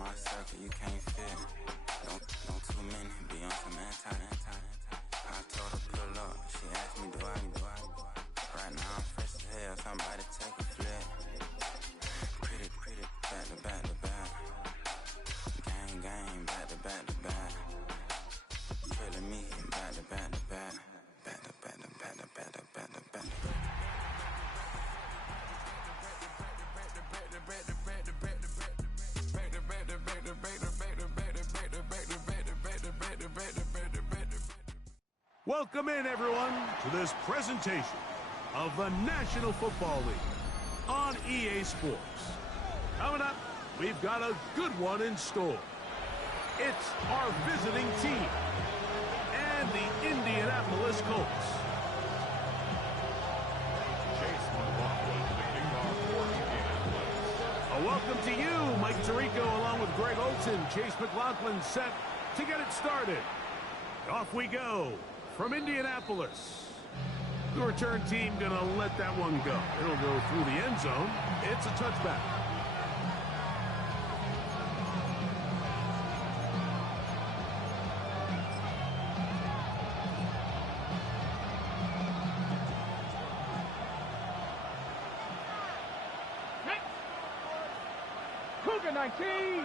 my circle, you can't fit. Don't too many be on some anti. I told her pull up, she asked me do I. Right now I'm fresh as hell, somebody take a flip. Pretty, back to back. Gang, back to back. Feeling me, back to back. Welcome in, everyone, to this presentation of the National Football League on EA Sports. Coming up, we've got a good one in store. It's our visiting team and the Indianapolis Colts. A welcome to you, Mike Tirico, along with Greg Olson. Chase McLaughlin set to get it started. Off we go. From Indianapolis, the return team going to let that one go. It'll go through the end zone. It's a touchback. Cougar 19.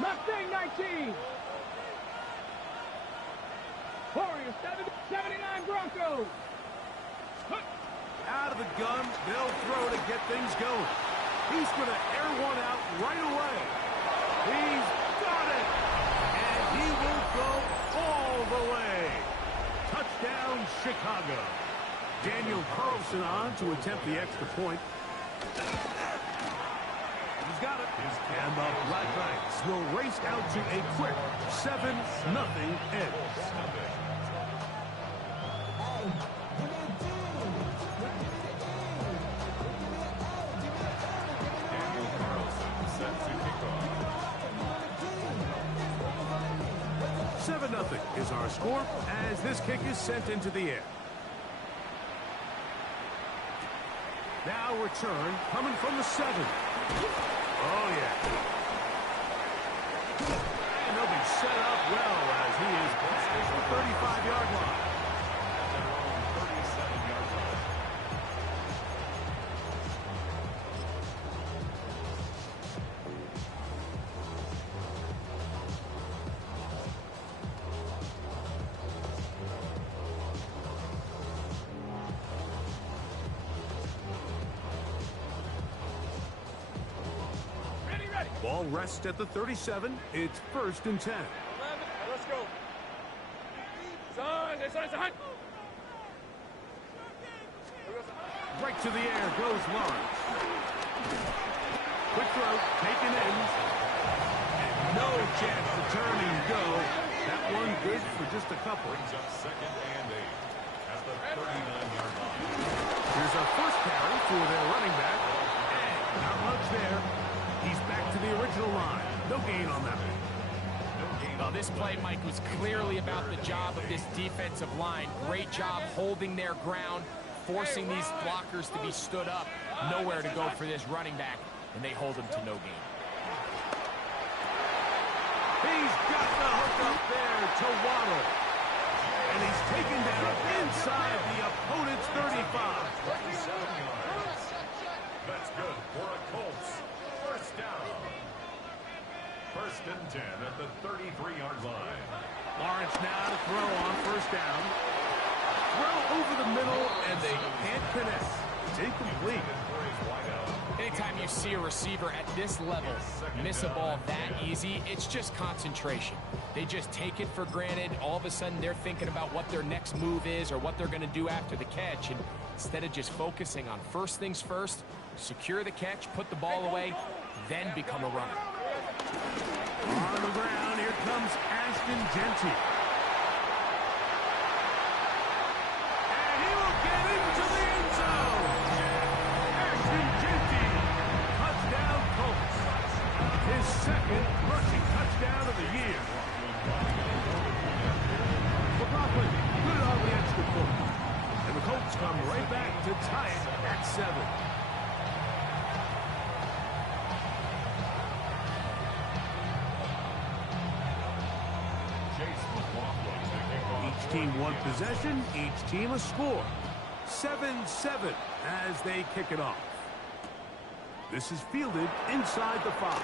Mustang 19. Warriors 79 Broncos. Out of the gun, they'll throw to get things going. He's going to air one out right away. He's got it. And he will go all the way. Touchdown, Chicago. Daniel Carlson on to attempt the extra point. He's got it. And the Black Knights will race out to a quick 7-0 edge. Nothing is our score as this kick is sent into the air. Now return coming from the 7. Oh, yeah. And he'll be set up well as he is past the 35-yard line. Ball rests at the 37. It's 1st and 10. 11. Let's go. Son. Right to the air goes Lawrence. Quick throw, taken in. And no chance to turn and go. That one good for just a couple. Brings up 2nd and 8 at the 39-yard line. Here's our first carry for their running back. And not much there. He's back to the original line. No gain on that one. Well, this play, Mike, was clearly about the job of this defensive line. Great job holding their ground, forcing these blockers to be stood up. Nowhere to go for this running back, and they hold him to no gain. He's got the hook up there to Waddle. And he's taken down inside the opponent's 35. That's good for a Colts. First down. 1st and 10 at the 33-yard line. Lawrence now to throw on 1st down. Throw over the middle, and they can't connect. It's incomplete. Anytime you see a receiver at this level miss a ball that easy, it's just concentration. They just take it for granted. All of a sudden, they're thinking about what their next move is or what they're going to do after the catch. And instead of just focusing on first things first, secure the catch, put the ball away, then become a runner. On the ground, here comes Ashton Genty. And he will get into the end zone. Ashton Genty, touchdown Colts. His 2nd rushing touchdown of the year. McLaughlin, good on the extra point. And the Colts come right back to tie it at 7. team one possession, each team a score. 7-7 as they kick it off. This is fielded inside the 5.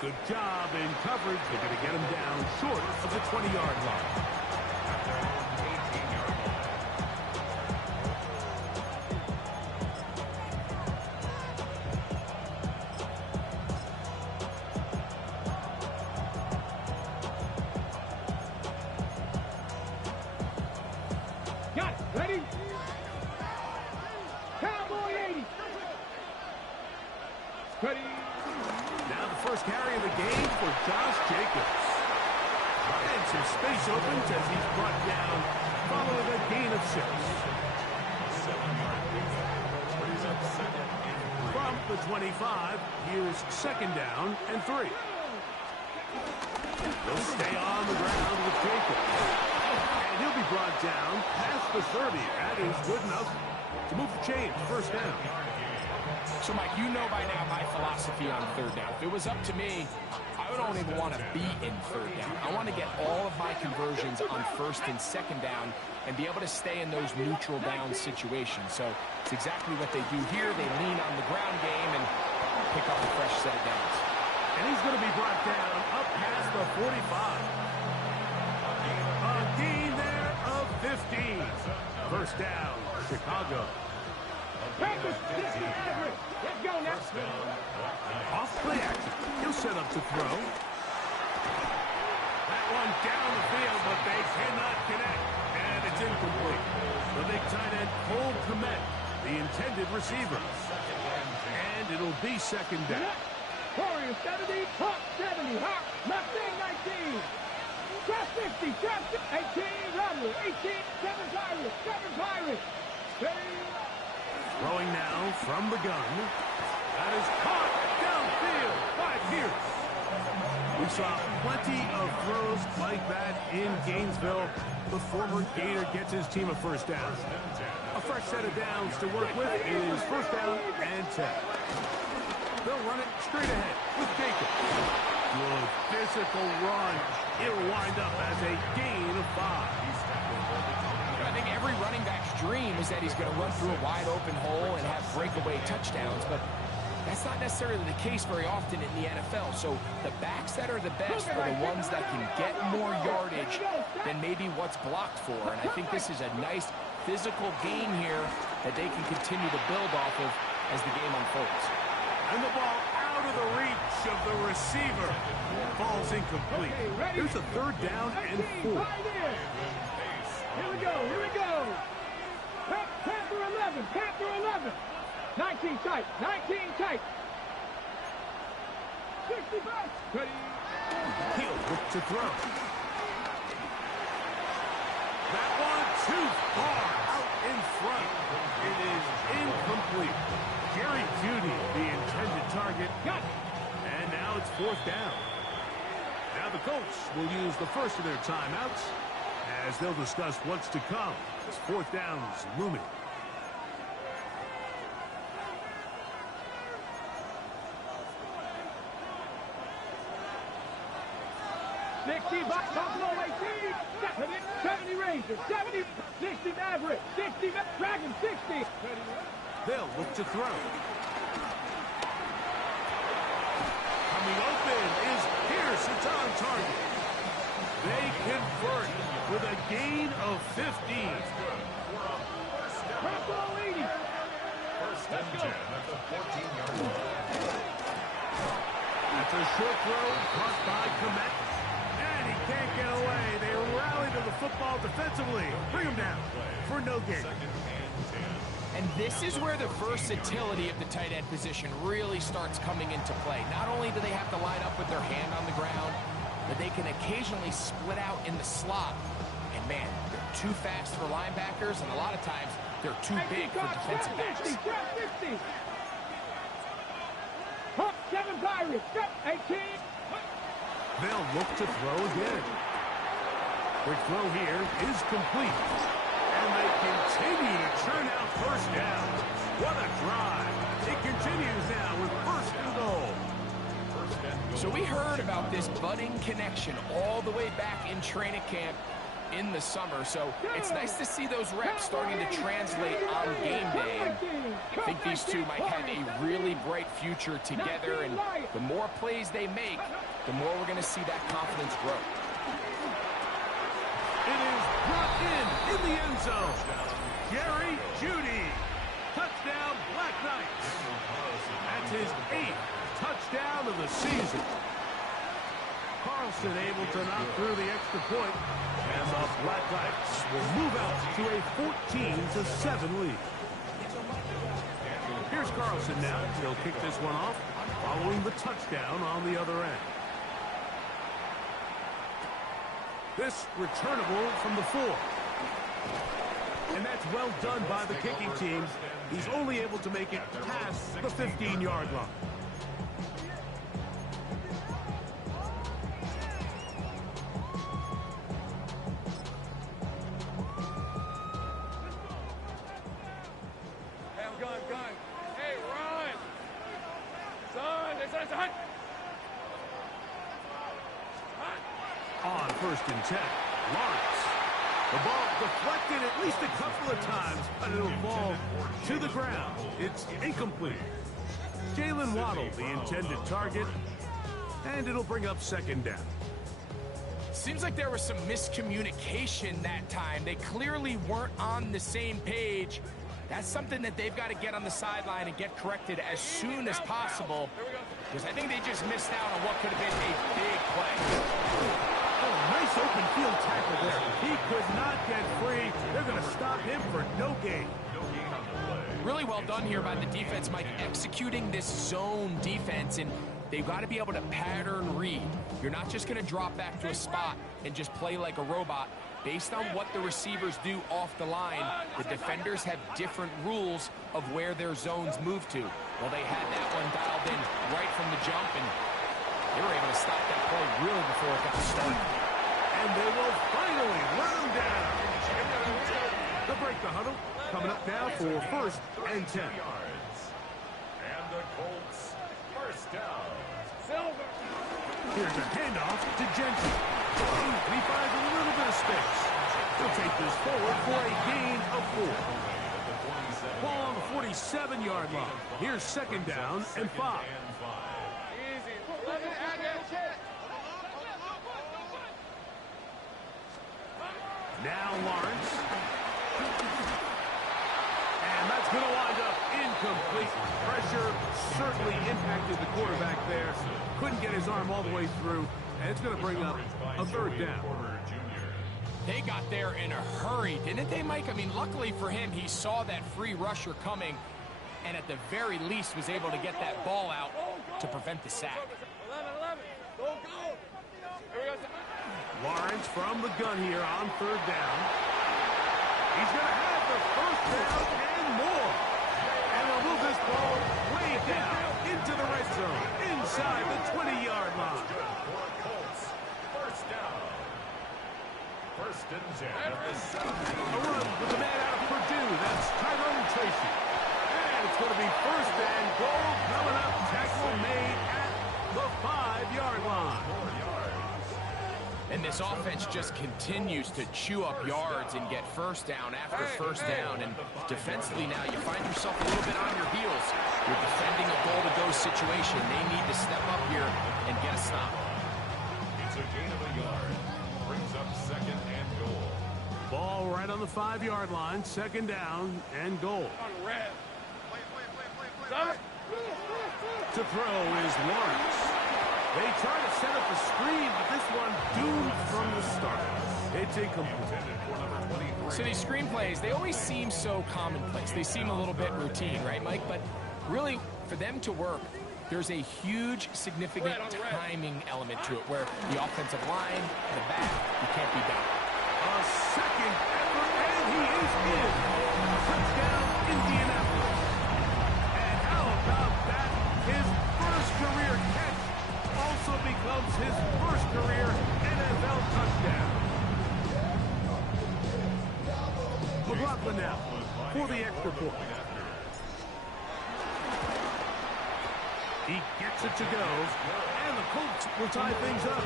Good job in coverage. They're going to get him down short of the 20-yard line. Got it. Ready? Cowboy 80. Ready? Now the first carry of the game for Josh Jacobs. And some space opens as he's brought down following a gain of 6. From the 25, here's second down and 3. They'll stay on the ground with Jacobs. And he'll be brought down past the 30. That is good enough to move the chains. First down. So, Mike, you know by now my philosophy on third down. If it was up to me, I don't even want to be in third down. I want to get all of my conversions on first and second down and be able to stay in those neutral down situations. So it's exactly what they do here. They lean on the ground game and pick up a fresh set of downs. And he's going to be brought down up past the 45. A gain there of 15. First down, Chicago. Packers, 60 average. Let's go now. Off play action. He'll set up to throw. That one down the field, but they cannot connect. And it's incomplete. The big tight end, Cole Kmet, the intended receiver. And it'll be second down. Warriors 70, Hawk 70, Hawk, Mustang 19. Trap 50, Trap 18, Rumble, 18, 7 Pirates, 7 Pirates. Ready? Throwing now from the gun. That is caught downfield by Pierce. We saw plenty of throws like that in Gainesville. The former Gator gets his team a first down. A fresh set of downs to work with is first down and 10. They'll run it straight ahead with Jacobs. Good physical run. It'll wind up as a gain of 5. I think every running back's dream is that he's going to run through a wide open hole and have breakaway touchdowns, but that's not necessarily the case very often in the NFL. So the backs that are the best are the ones that can get more yardage than maybe what's blocked for. And I think this is a nice physical game here that they can continue to build off of as the game unfolds. And the ball out of the reach of the receiver. Ball's incomplete. Here's a third down and 4. Here we go, here we go. Panther 11, Panther 11. 19 tight, 19 tight. 65. Ready. He'll look to throw. That one too far out in front. It is incomplete. Jerry Jeudy, the intended target. Got it. And now it's fourth down. Now the Colts will use the first of their timeouts as they'll discuss what's to come as fourth down is looming. Buffalo 18, 70 Rangers, 70, 60 Maverick, 60 Dragon, 60. They'll look to throw. Coming open is Pierce. It's on target. They convert with a gain of 15. Buffalo 80. First and 10 at the 14-yard line. That's a short throw caught by Kmet. And he can't get away. They rally to the football defensively. Bring him down for no gain. And this is where the versatility of the tight end position really starts coming into play. Not only do they have to line up with their hand on the ground, but they can occasionally split out in the slot. And man, they're too fast for linebackers, and a lot of times they're too big for defensive backs. 50. Hawk 7 Pirates, 18. They'll look to throw again. Quick throw here is complete. And they continue to churn out first down. What a drive. It continues now with first and goal. So we heard about this budding connection all the way back in training camp. in the summer, so it's nice to see those reps starting to translate on game day. And I think these two might have a really bright future together, and the more plays they make, the more we're going to see that confidence grow. It is brought in the end zone. Jerry Jeudy. Touchdown, Black Knights. That's his 8th touchdown of the season. Carlson able to knock through the extra point, and the Black Knights will move out to a 14-7 lead. Here's Carlson now. He'll kick this one off, following the touchdown on the other end. This returnable from the 4. And that's well done by the kicking team. He's only able to make it past the 15-yard line. Hey, I'm going. Hey, run! Son, there's a hunt! On 1st and 10, Lawrence. The ball deflected at least a couple of times, but it'll fall to the ground. It's incomplete. Jalen Waddle, the intended target, and it'll bring up 2nd down. Seems like there was some miscommunication that time. They clearly weren't on the same page. That's something that they've got to get on the sideline and get corrected as soon as possible, because I think they just missed out on what could have been a big play. Oh, nice open field tackle there. He could not get free. They're going to stop him for no gain. Really well done here by the defense, Mike, executing this zone defense, and they've got to be able to pattern read. You're not just going to drop back to a spot and just play like a robot. Based on what the receivers do off the line, the defenders have different rules of where their zones move to. Well, they had that one dialed in right from the jump, and they were able to stop that play really before it got started. And they will finally run him down. They'll break the huddle. Coming up now for 1st and 10. And the Colts, 1st down. Here's a handoff to Jensen. And he finds a little bit of space. He'll take this forward for a gain of 4. Ball on the 47-yard line. Here's 2nd down and 5. Now Lawrence. And that's going to wind up incomplete. Pressure certainly impacted the quarterback there. Couldn't get his arm all the way through. And it's going to bring up a 3rd down. They got there in a hurry, didn't they, Mike? I mean, luckily for him, he saw that free rusher coming, and at the very least was able to get that ball out to prevent the sack. Lawrence from the gun here on 3rd down. He's going to have the 1st down and more. And he'll move this ball way down into the red zone, inside the 20-yard line. Colts, 1st down. 1st and 10 at the 7. A run with the man out of Purdue. That's Tyrone Tracy. And it's going to be 1st and goal coming up. Tackle made at the 5-yard line. And this offense just continues to chew up yards and get 1st down after 1st down. And defensively now, you find yourself a little bit on your heels. You're defending a goal-to-go situation. They need to step up here and get a stop. It's a gain of a yard. Brings up 2nd and goal. Ball right on the 5-yard line. 2nd down and goal. To throw is Lawrence. They try to set up a screen, but this one doomed from the start. It's incomplete. So these screen plays, they always seem so commonplace. They seem a little bit routine, right, Mike? But really, for them to work, there's a huge, significant timing element to it, where the offensive line, the back, you can't be done. A 2nd effort, and he is in. Touchdown, Indianapolis. And how about that? His 1st career catch also becomes his 1st career NFL touchdown. McLaughlin now for the extra point. He gets it to go, and the Colts will tie things up.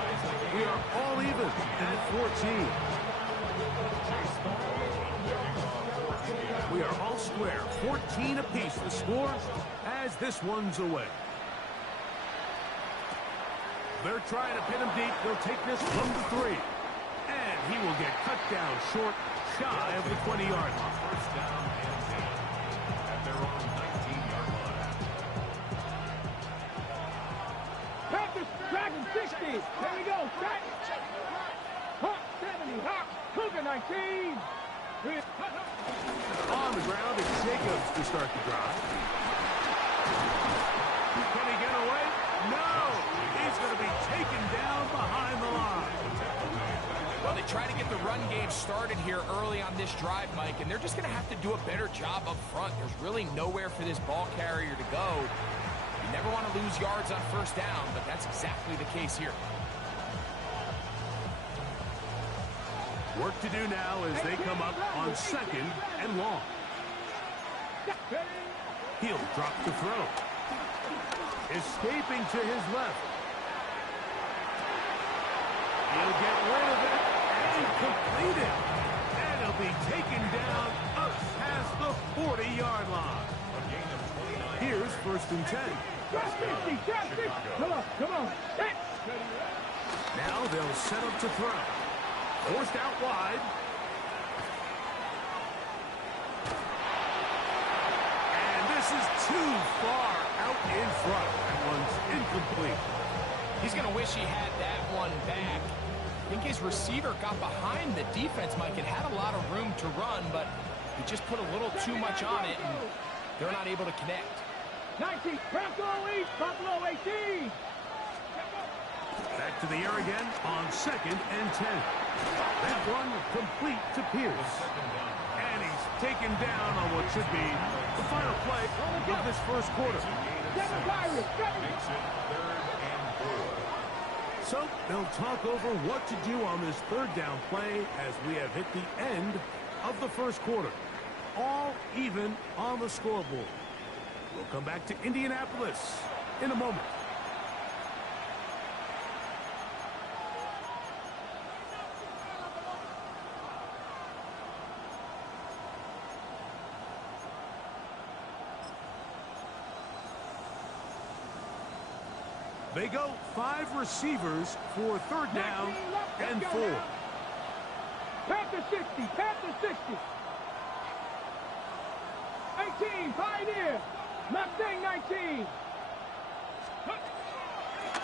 We are all even at 14. We are all square, 14 apiece the score as this one's away. They're trying to pin him deep. They'll take this from the 3. And he will get cut down short, shy of the 20-yard line. First down and 10 at their own 19-yard line. Panthers Dragon 60. Here we go. Set. Hawk 70. Hawk. Cougar 19. On the ground, it's Jacobs to start the drive. Can he get away? No! He's going to be taken down behind the line. Well, they try to get the run game started here early on this drive, Mike, and they're just going to have to do a better job up front. There's really nowhere for this ball carrier to go. You never want to lose yards on first down, but that's exactly the case here. Work to do now as they come up on 2nd and long. He'll drop to throw. Escaping to his left. He'll get rid of it and complete it. And he'll be taken down up past the 40-yard line. Here's 1st and 10. Come on, come on. Now they'll set up to throw. Forced out wide. And this is too far out in front. That one's incomplete. He's going to wish he had that one back. I think his receiver got behind the defense, Mike. It had a lot of room to run, but he just put a little too much on it, and they're not able to connect. 19, Buffalo East, Buffalo 18. Back to the air again on 2nd and 10. That one complete to Pierce. And he's taken down on what should be the final play of this first quarter. So they'll talk over what to do on this 3rd down play as we have hit the end of the first quarter. All even on the scoreboard. We'll come back to Indianapolis in a moment. They go 5 receivers for 3rd down and 4. Panther 60, Panther 60. 18, Pioneer. Mustang 19.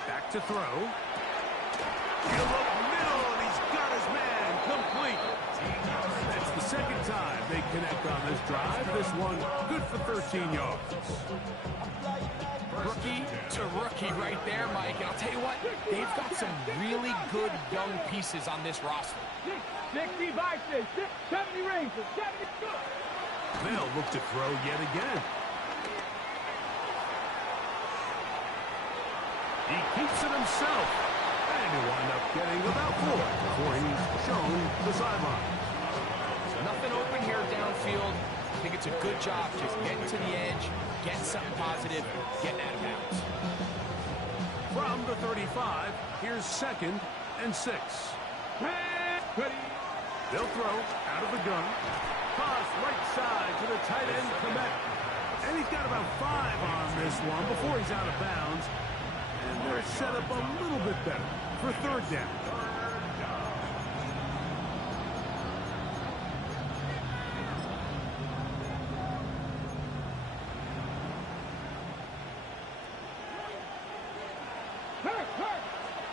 Back to throw. He'll look middle, and he's got his man complete. That's the 2nd time they connect on this drive. This one good for 13 yards. Rookie to rookie right there, Mike. And I'll tell you what, they've got some really good young pieces on this roster. 60 Vices, 70 Rangers, 70 good. They'll look to throw yet again. He keeps it himself. And he'll wind up getting about 4 before he's shown the sideline. Nothing open here downfield. I think it's a good job just getting to the edge, getting something positive, getting out of bounds. From the 35, here's 2nd and 6. They'll throw out of the gun. Toss right side to the tight end, Komet. And he's got about 5 on this one before he's out of bounds. And they're set up a little bit better for 3rd down.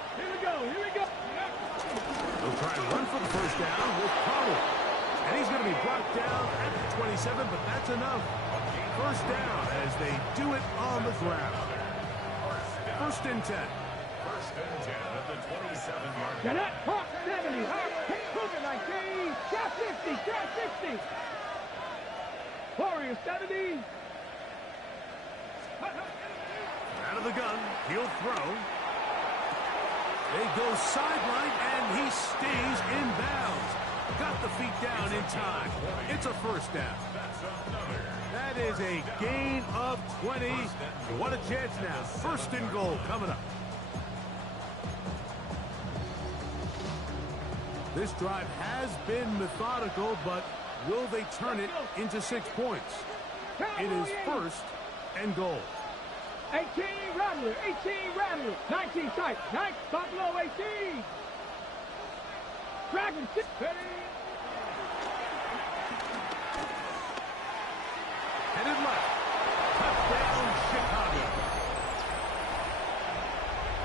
Here we go. They'll try and run for the 1st down with Connell. And he's going to be brought down at the 27, but that's enough. 1st down as they do it on the ground. 1st and 10. 1st and 10 at the 27-yard line. Cadet, Hawk 70, Hawk, Cougar 19, Cat 50, Cat 60. Warrior 70. Out of the gun, he'll throw. They go sideline, and he stays in bounds. Got the feet down in time. It's a 1st down. That is a gain of 20. What a chance now. 1st and goal coming up. This drive has been methodical, but will they turn it into 6 points? It is first and goal. 18 Rattler, 18 Rattler, 19 tight, 9 Buffalo 18. Dragon 6. Headed left. Touchdown, Chicago.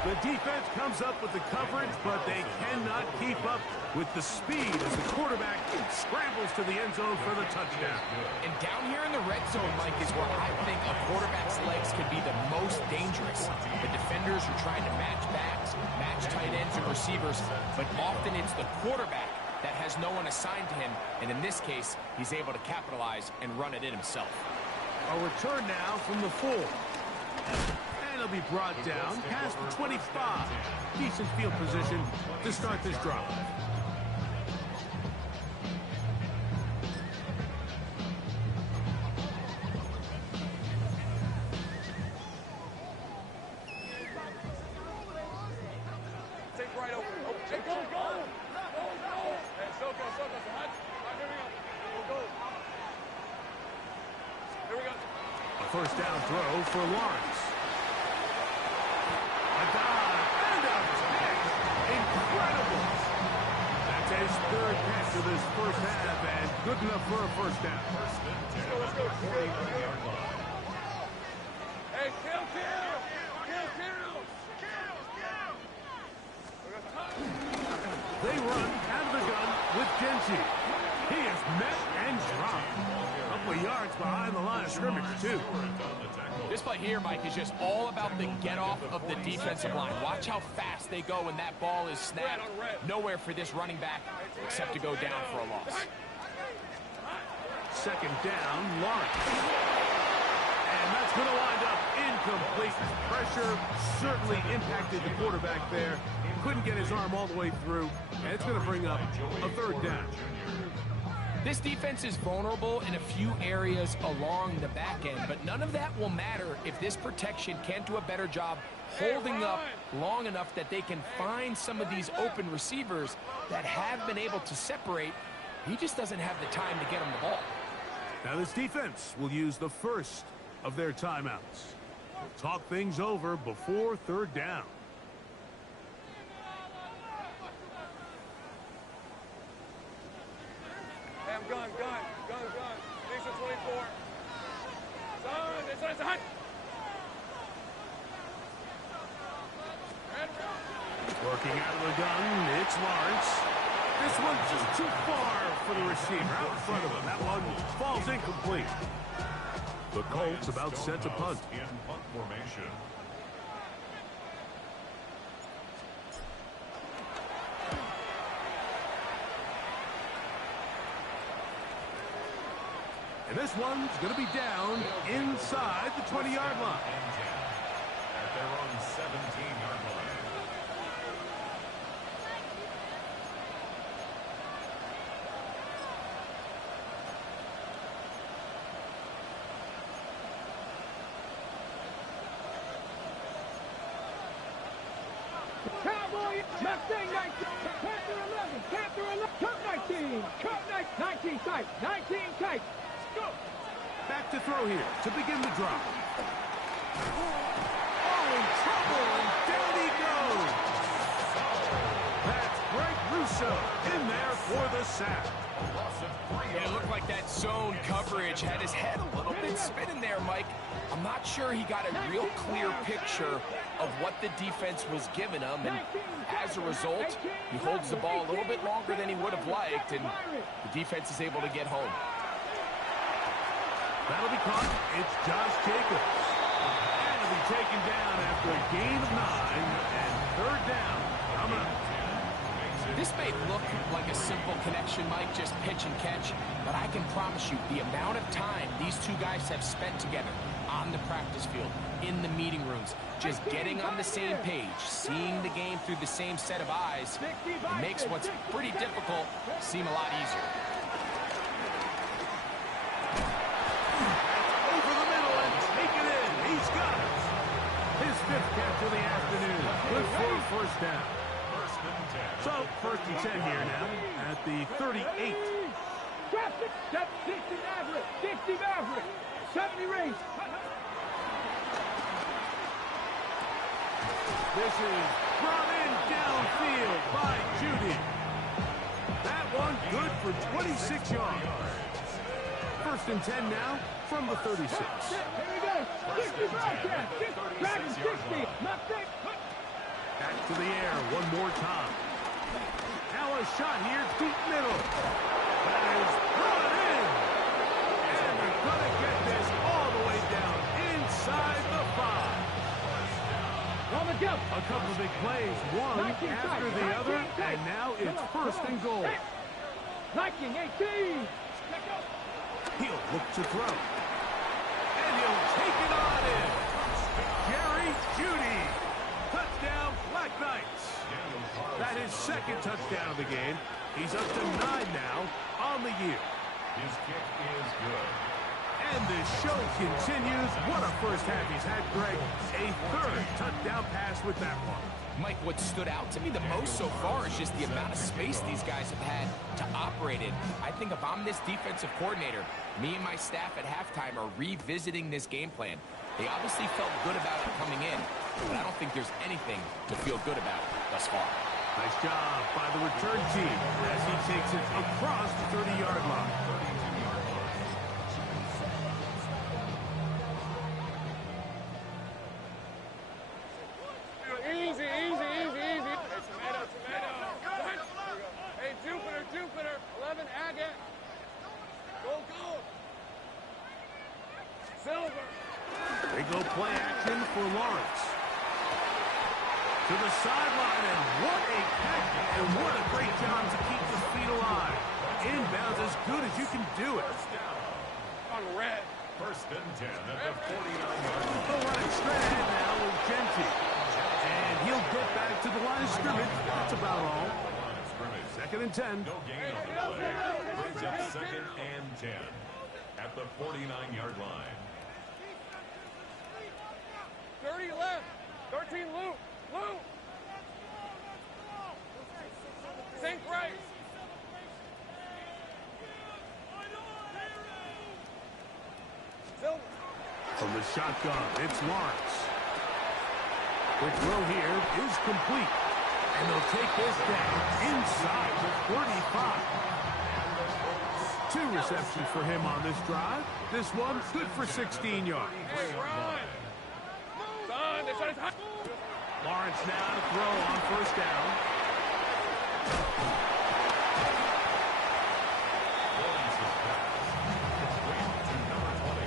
The defense comes up with the coverage, but they cannot keep up with the speed as the quarterback scrambles to the end zone for the touchdown. And down here in the red zone, Mike, is where I think a quarterback's legs can be the most dangerous. The defenders are trying to match backs, match tight ends and receivers, but often it's the quarterback that has no one assigned to him, and in this case, he's able to capitalize and run it in himself. A return now from the 4. And he'll be brought down past the 25. Decent field position to start this drive. Take right over. Oh, take go. And so go. All right, here we go. Go. Here we go. A first down throw for Lawrence. A dive and a catch. Incredible. That's his third catch of this first half and good enough for a first down. Let's go. Hey, kill. They run out of the gun with Genji. He is met and dropped. A couple of yards behind the line of scrimmage, too. This play here, Mike, is just all about the get-off of the defensive line. Watch how fast they go when that ball is snapped. Nowhere for this running back except to go down for a loss. Second down, Lawrence. And that's going to wind up incomplete. Pressure certainly impacted the quarterback there. Couldn't get his arm all the way through, and it's going to bring up a third down. This defense is vulnerable in a few areas along the back end, but none of that will matter if this protection can't do a better job holding up long enough that they can find some of these open receivers that have been able to separate. He just doesn't have the time to get him the ball. Now this defense will use the first of their timeouts. We'll talk things over before third down. Hey, I'm gun. These are 24. Son, it's a hunt. Working out of the gun, it's Lawrence. This one's just too far for the receiver out in front of him. That one falls incomplete. The Colts about set to punt. In punt formation. And this one's going to be down inside the 20-yard line. At their own 17-yard line. Cowboy, Mustang 19, Panther 11, Panther 11, Cup 19, Cup 19 tight, 19 tight. Go. Back to throw here to begin the drive. Oh, in trouble, and down he goes. That's Greg Russo in there for the sack. Yeah, it looked like that zone coverage had his head a little bit spinning there, Mike. I'm not sure he got a real clear picture of what the defense was giving him, and as a result, he holds the ball a little bit longer than he would have liked, and the defense is able to get home. That'll be caught. It's Josh Jacobs. And he'll be taken down after a gain of 9, and third down coming up. This may look like a simple connection, Mike, just pitch and catch, but I can promise you the amount of time these two guys have spent together on the practice field, in the meeting rooms, just getting on the same page, seeing the game through the same set of eyes, it makes what's pretty difficult seem a lot easier. Over the middle and take it in. He's got it. His fifth catch of the afternoon. Good for a first down. First So, 1st and 10 here now at the 38. Traffic, 60 Maverick, 60 Maverick, 70 race. This is brought in downfield by Judy. That one good for 26 yards. 1st and 10 now from the 36. Here we go. 60 broadcast. 60. Nothing. Back to the air one more time. Now a shot here, deep middle. That is brought in. And they're going to get this all the way down inside the 5. On the jump. A couple of big plays, one after the other, and now it's 1st and goal. 19-18. He'll look to throw. And he'll take it on in. Jerry Jeudy. Touchdown, Black Knights. That is 2nd touchdown of the game. He's up to 9 now on the year. His kick is good. And the show continues. What a first half he's had, Greg. A 3rd touchdown pass with that one. Mike, what stood out to me the most so far is just the amount of space these guys have had to operate in. I think if I'm this defensive coordinator, me and my staff at halftime are revisiting this game plan. They obviously felt good about it coming in, but I don't think there's anything to feel good about thus far. Nice job by the return team as he takes it across the 30-yard line. Easy. Hey, tomato. Hey, Jupiter. 11, agate. Go. Silver. They go play action for Lawrence. To the sideline, and what a catch, and what a great job to keep his feet alive. Inbounds as good as you can do it. On red. 1st and 10 at the 49-yard line. They'll run it straight ahead now with Genty. And he'll get back to the line of scrimmage. That's about all. 2nd and 10. No gain on the play. Brings up 2nd and 10 at the 49-yard line. 30 left. 13 loop. Sink right. Silver. From the shotgun, it's Lawrence. The throw here is complete. And they'll take this down inside the 35. 2 receptions for him on this drive. This one good for 16 yards. Hey, Ron. Son, they're trying to touch. Lawrence now to throw on 1st down. Lawrence's pass. Complete to number 20.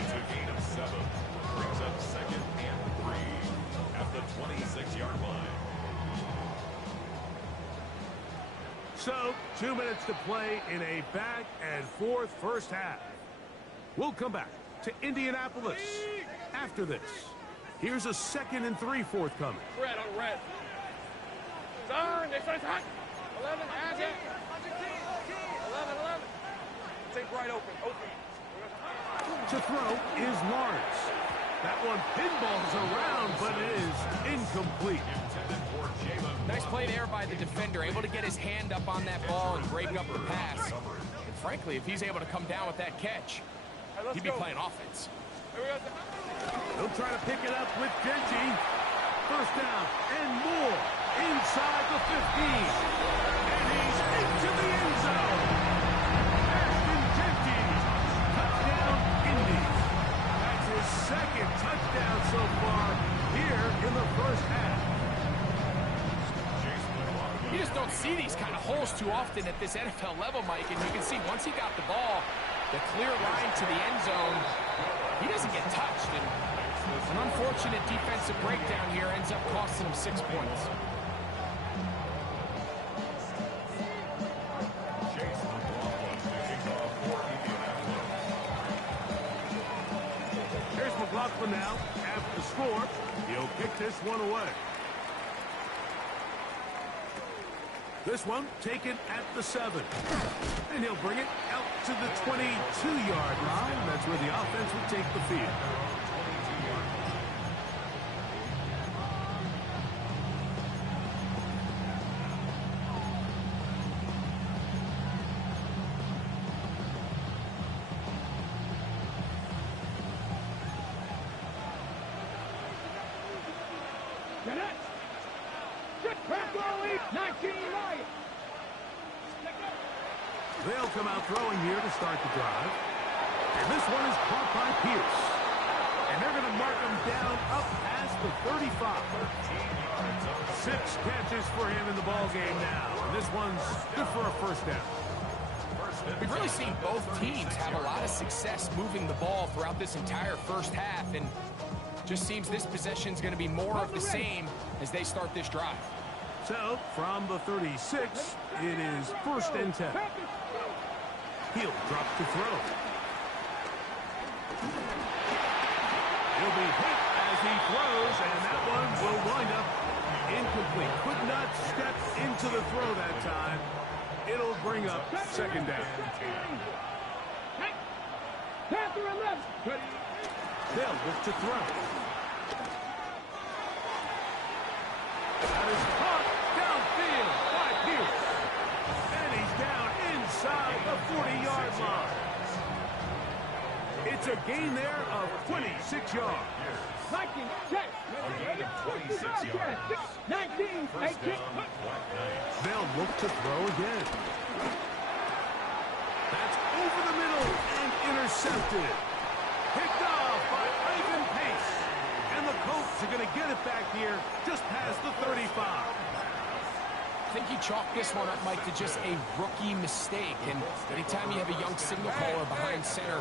It's a gain of 7. Brings up 2nd and 3 at the 26-yard line. So, 2 minutes to play in a back-and-forth first half. We'll come back to Indianapolis after this. Here's a 2nd and 3 forthcoming. Red on red. Son, they're trying to touch. 11, agate. 11. Sink right open. To throw is Lawrence. That one pinballs around, but it is incomplete. Nice play there by the defender, able to get his hand up on that ball and break up the pass. And frankly, if he's able to come down with that catch, he'd be playing offense. He'll try to pick it up with Genty. 1st down and more inside the 15. And he's into the end zone. Ashton Genty. Touchdown, Indy. That's his 2nd touchdown so far here in the first half. You just don't see these kind of holes too often at this NFL level, Mike. And you can see once he got the ball, the clear line to the end zone, he doesn't get touched. And an unfortunate defensive breakdown here ends up costing him 6 points. Here's McLaughlin now after the score. He'll kick this one away. This one taken at the 7. And he'll bring it out to the 22-yard line. That's where the offense will take the field. Get it. Back row 19 right. They'll come out throwing here to start the drive. And this one is caught by Pierce. And they're going to mark him down up past the 35. 6 catches for him in the ball game now. And this one's good for a first down. We've really seen both teams have a lot of success moving the ball throughout this entire first half, and just seems this possession is going to be more of the same as they start this drive. So, from the 36, it is 1st and 10. He'll drop to throw. He'll be hit as he throws, and that one will wind up incomplete. Could not step into the throw that time. It'll bring up 2nd down. They'll look to throw. That is caught downfield by Pierce. And he's down inside the 40-yard line. It's a gain there of 26 yards. 19, check. A gain of 26 yards. 19, 18. They'll look to throw again. That's over the middle and intercepted. Picked off by Ivan Pace. And the Colts are going to get it back here just past the 35. I think he chalked this one up, Mike, to just a rookie mistake. And anytime you have a young signal caller behind center,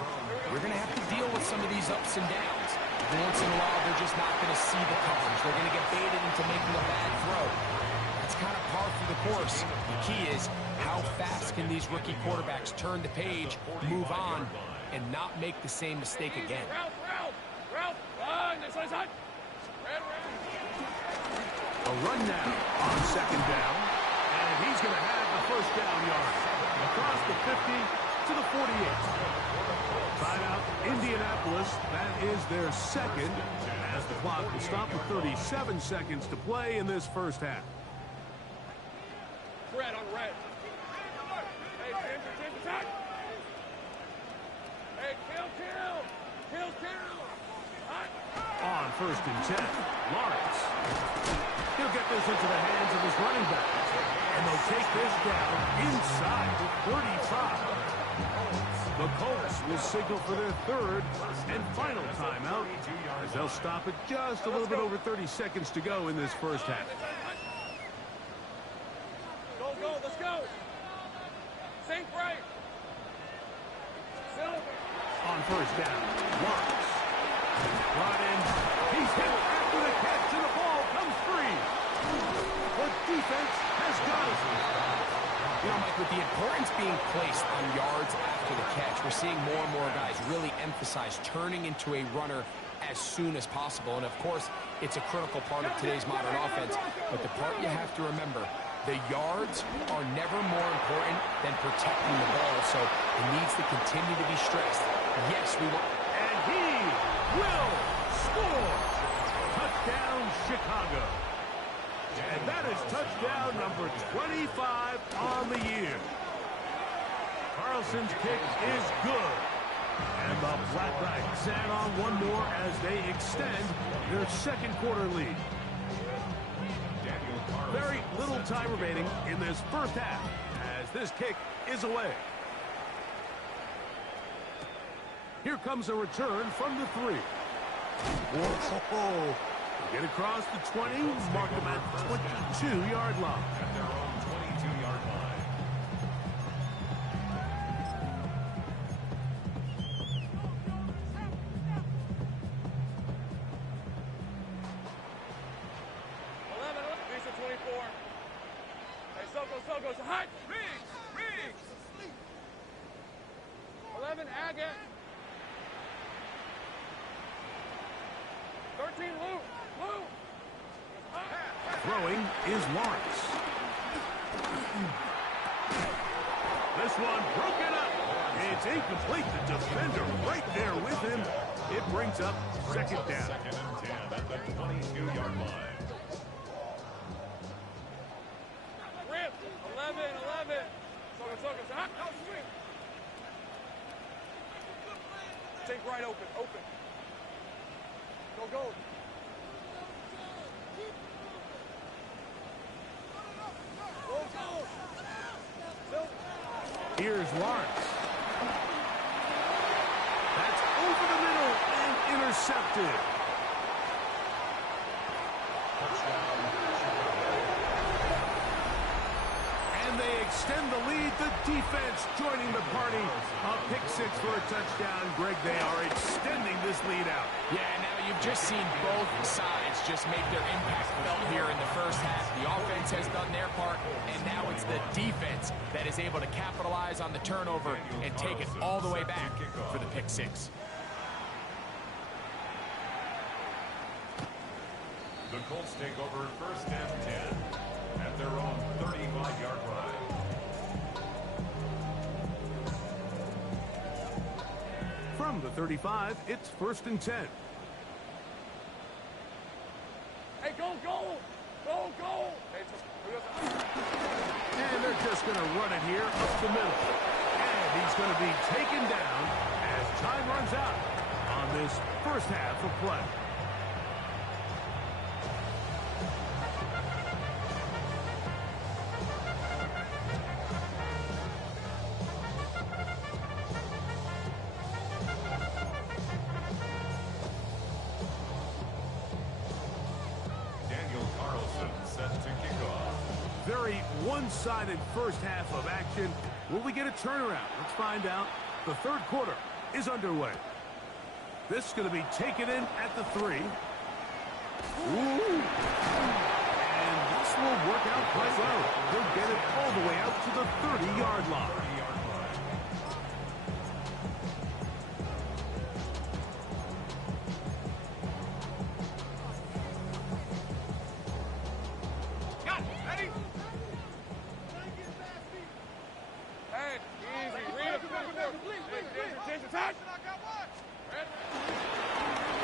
you're going to have to deal with some of these ups and downs. Every once in a while, they're just not going to see the coverage. They're going to get baited into making a bad throw. That's kind of par for the course. The key is how fast can these rookie quarterbacks turn the page, move on, and not make the same mistake again. Route. This one's hot. A run now on 2nd down. And he's going to have the 1st down yard. Across the 50 to the 48. Timeout, Indianapolis. That is their 2nd. As the clock will stop with 37 seconds to play in this first half. Red on red. Hey, Tim's attack. Hey, kill. Hot. On 1st and 10, Lawrence. He'll get this into the hands of his running back. And they'll take this down inside the 35. The Colts will signal for their 3rd and final timeout as they'll stop it just a little bit over 30 seconds to go in this first half. Go, let's go. Sink right. Silver. On 1st down, Lawrence. Brought in. He's hit after the catch, and the ball comes free. The defense has got it. You know, Mike, with the importance being placed on yards after the catch, we're seeing more and more guys really emphasize turning into a runner as soon as possible. And, of course, it's a critical part of today's modern offense. But the part you have to remember, the yards are never more important than protecting the ball. So it needs to continue to be stressed. Yes, we want... And he will score. Touchdown, Chicago. And that is touchdown number 25 on the year. Carlson's kick is good. And the Black Knights add on one more as they extend their 2nd quarter lead. Very little time remaining in this first half as this kick is away. Here comes a return from the 3. Whoa. Get across the 20, mark them at 22-yard line. At their own 22-yard line. Piece of 24. Hey, Soko, hot. Riggs. 11, Agate. 13, Lou. Throwing is Lawrence. This one broken up. It's incomplete. The defender right there with him. It brings up 2nd down. 2nd and 10 at the 22-yard line. Rip. 11. Soko, hot. No, swing. Take right open. Go. Here's Lawrence. That's over the middle and intercepted. And they extend the lead. The defense joining the party. A pick six for a touchdown. Greg, they are extending this lead out. Yeah, now you've just seen both sides just make their impact felt here in the first half. The offense has done their part, and now it's the defense that is able to capitalize on the turnover and take it all the way back for the pick six. The Colts take over first and 10 at their own 35-yard line. From the 35, it's first and 10. Hey, go, go! Go, go! And they're just going to run it here up the middle. And he's going to be taken down as time runs out on this first half of play. Very one-sided first half of action. Will we get a turnaround? Let's find out. The third quarter is underway. This is going to be taken in at the 3. Ooh. And this will work out quite well. He'll get it all the way out to the 30-yard line.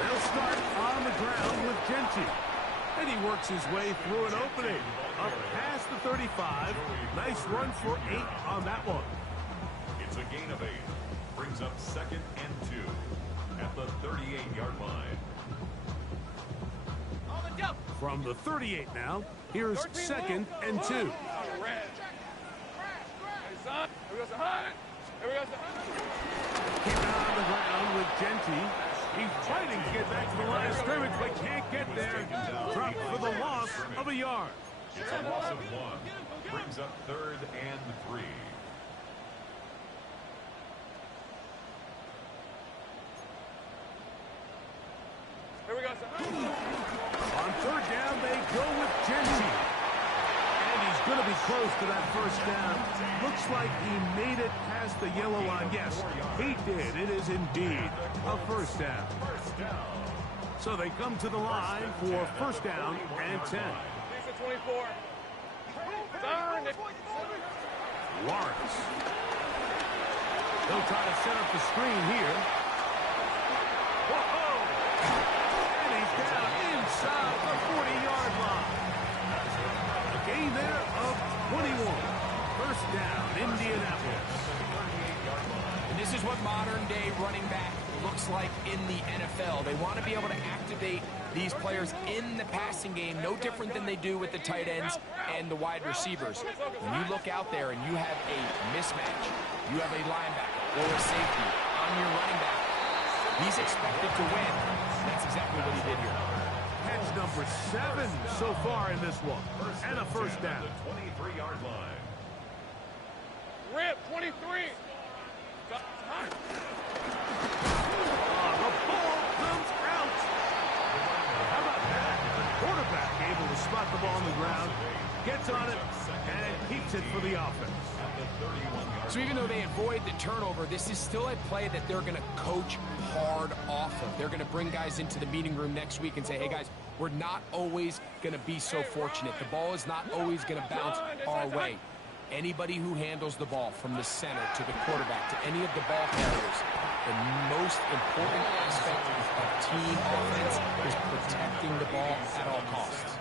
They'll start on the ground with Genty. And he works his way through an opening. Up past the 35. Nice run for 8 on that one. It's a gain of 8. Brings up second and 2 at the 38-yard line. From the 38 now, here's second and 2. Keep it on the ground with Genty. He's fighting to get back to the line of scrimmage, but can't get there. Dropped for the loss of a yard. It's a loss of 1. Brings up third and 3. Here we go, son. On third down, they go with Genty. And he's going to be close to that first down. Looks like he made it past the yellow line. Yes, he did. It is indeed a first down. So they come to the line for first down and 10. 24. Lawrence. They'll try to set up the screen here. Whoa! And he's down inside the 40-yard line. A gain there of 21. First down, Indianapolis. And this is what modern-day running back looks like in the NFL. They want to be able to activate these players in the passing game, no different than they do with the tight ends and the wide receivers. When you look out there and you have a mismatch, you have a linebacker or a safety on your running back, he's expected to win. That's exactly what he did here. Catch number 7 so far in this one. And a first down. The 23-yard line. Rip, 23. The ball comes out. How about that? The quarterback able to spot the ball on the ground, gets on it, and keeps it for the offense. So even though they avoid the turnover, this is still a play that they're going to coach hard off of. They're going to bring guys into the meeting room next week and say, hey, guys, we're not always going to be so fortunate. The ball is not always going to bounce our way. Anybody who handles the ball from the center to the quarterback to any of the ball carriers, the most important aspect of team offense is protecting the ball at all costs.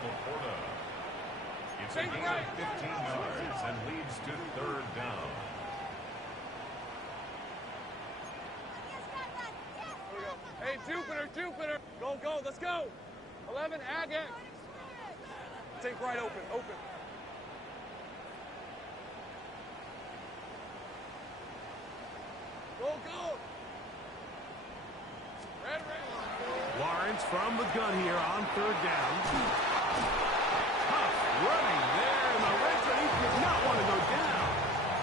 It's a gain of 15 yards and leads to third down. Hey, Jupiter. Go, let's go. 11, again. Take right open. Go, go. Red. Lawrence from the gun here on third down. Tough running there in the red zone. He does not want to go down.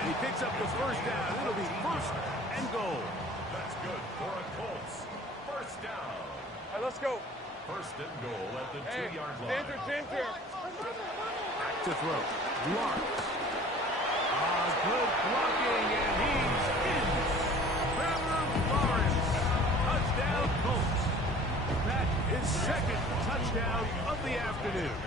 And he picks up the first down. It'll be first and goal. That's good for a Colts. First down. All right, let's go. First and goal at the Hey, 2-yard line. Ginger. Back to throw. Lawrence. Good blocking, and he's in. Trevor Lawrence. Touchdown, Colts. That is second touchdown of the afternoon.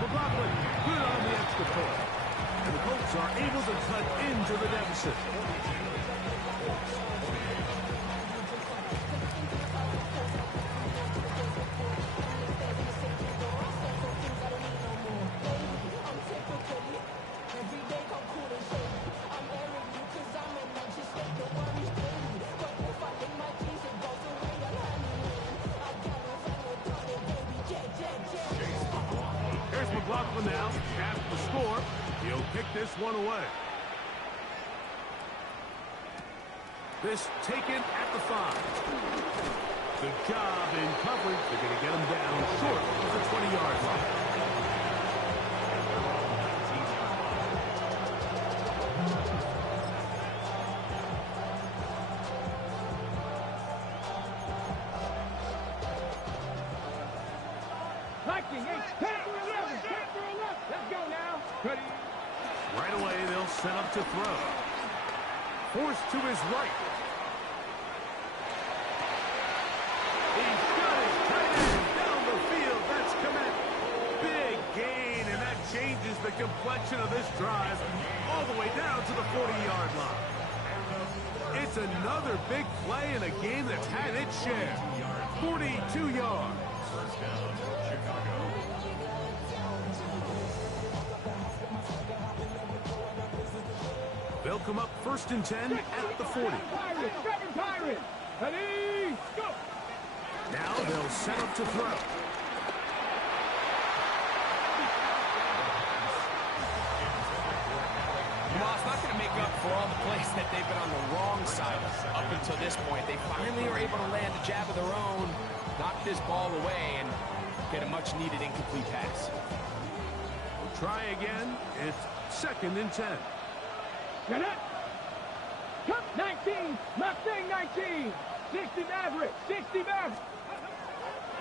McLaughlin, good on the extra point. And the Colts are able to cut into the deficit. McLaughlin now, after the score, he'll pick this one away. This taken at the 5. Good job in coverage. They're going to get him down short of the 20-yard line. Viking, 10 for 11, 10 for 11. Let's go now. Ready? Right away, they'll set up to throw. Forced to his right. He's got his tight end down the field. That's coming. Big gain, and that changes the complexion of this drive all the way down to the 40-yard line. It's another big play in a game that's had its share. 42 yards. First down, Chicago. They'll come up first and 10 at the 40. Pirates. Ready? Go. Now they'll set up to throw. Well, it's not going to make up for all the plays that they've been on the wrong side up until this point. They finally are able to land a jab of their own, knock this ball away, and get a much-needed incomplete pass. We'll try again. It's second and 10. Get it. Cup 19. Mustang 19. 60 Maverick. 60 Maverick.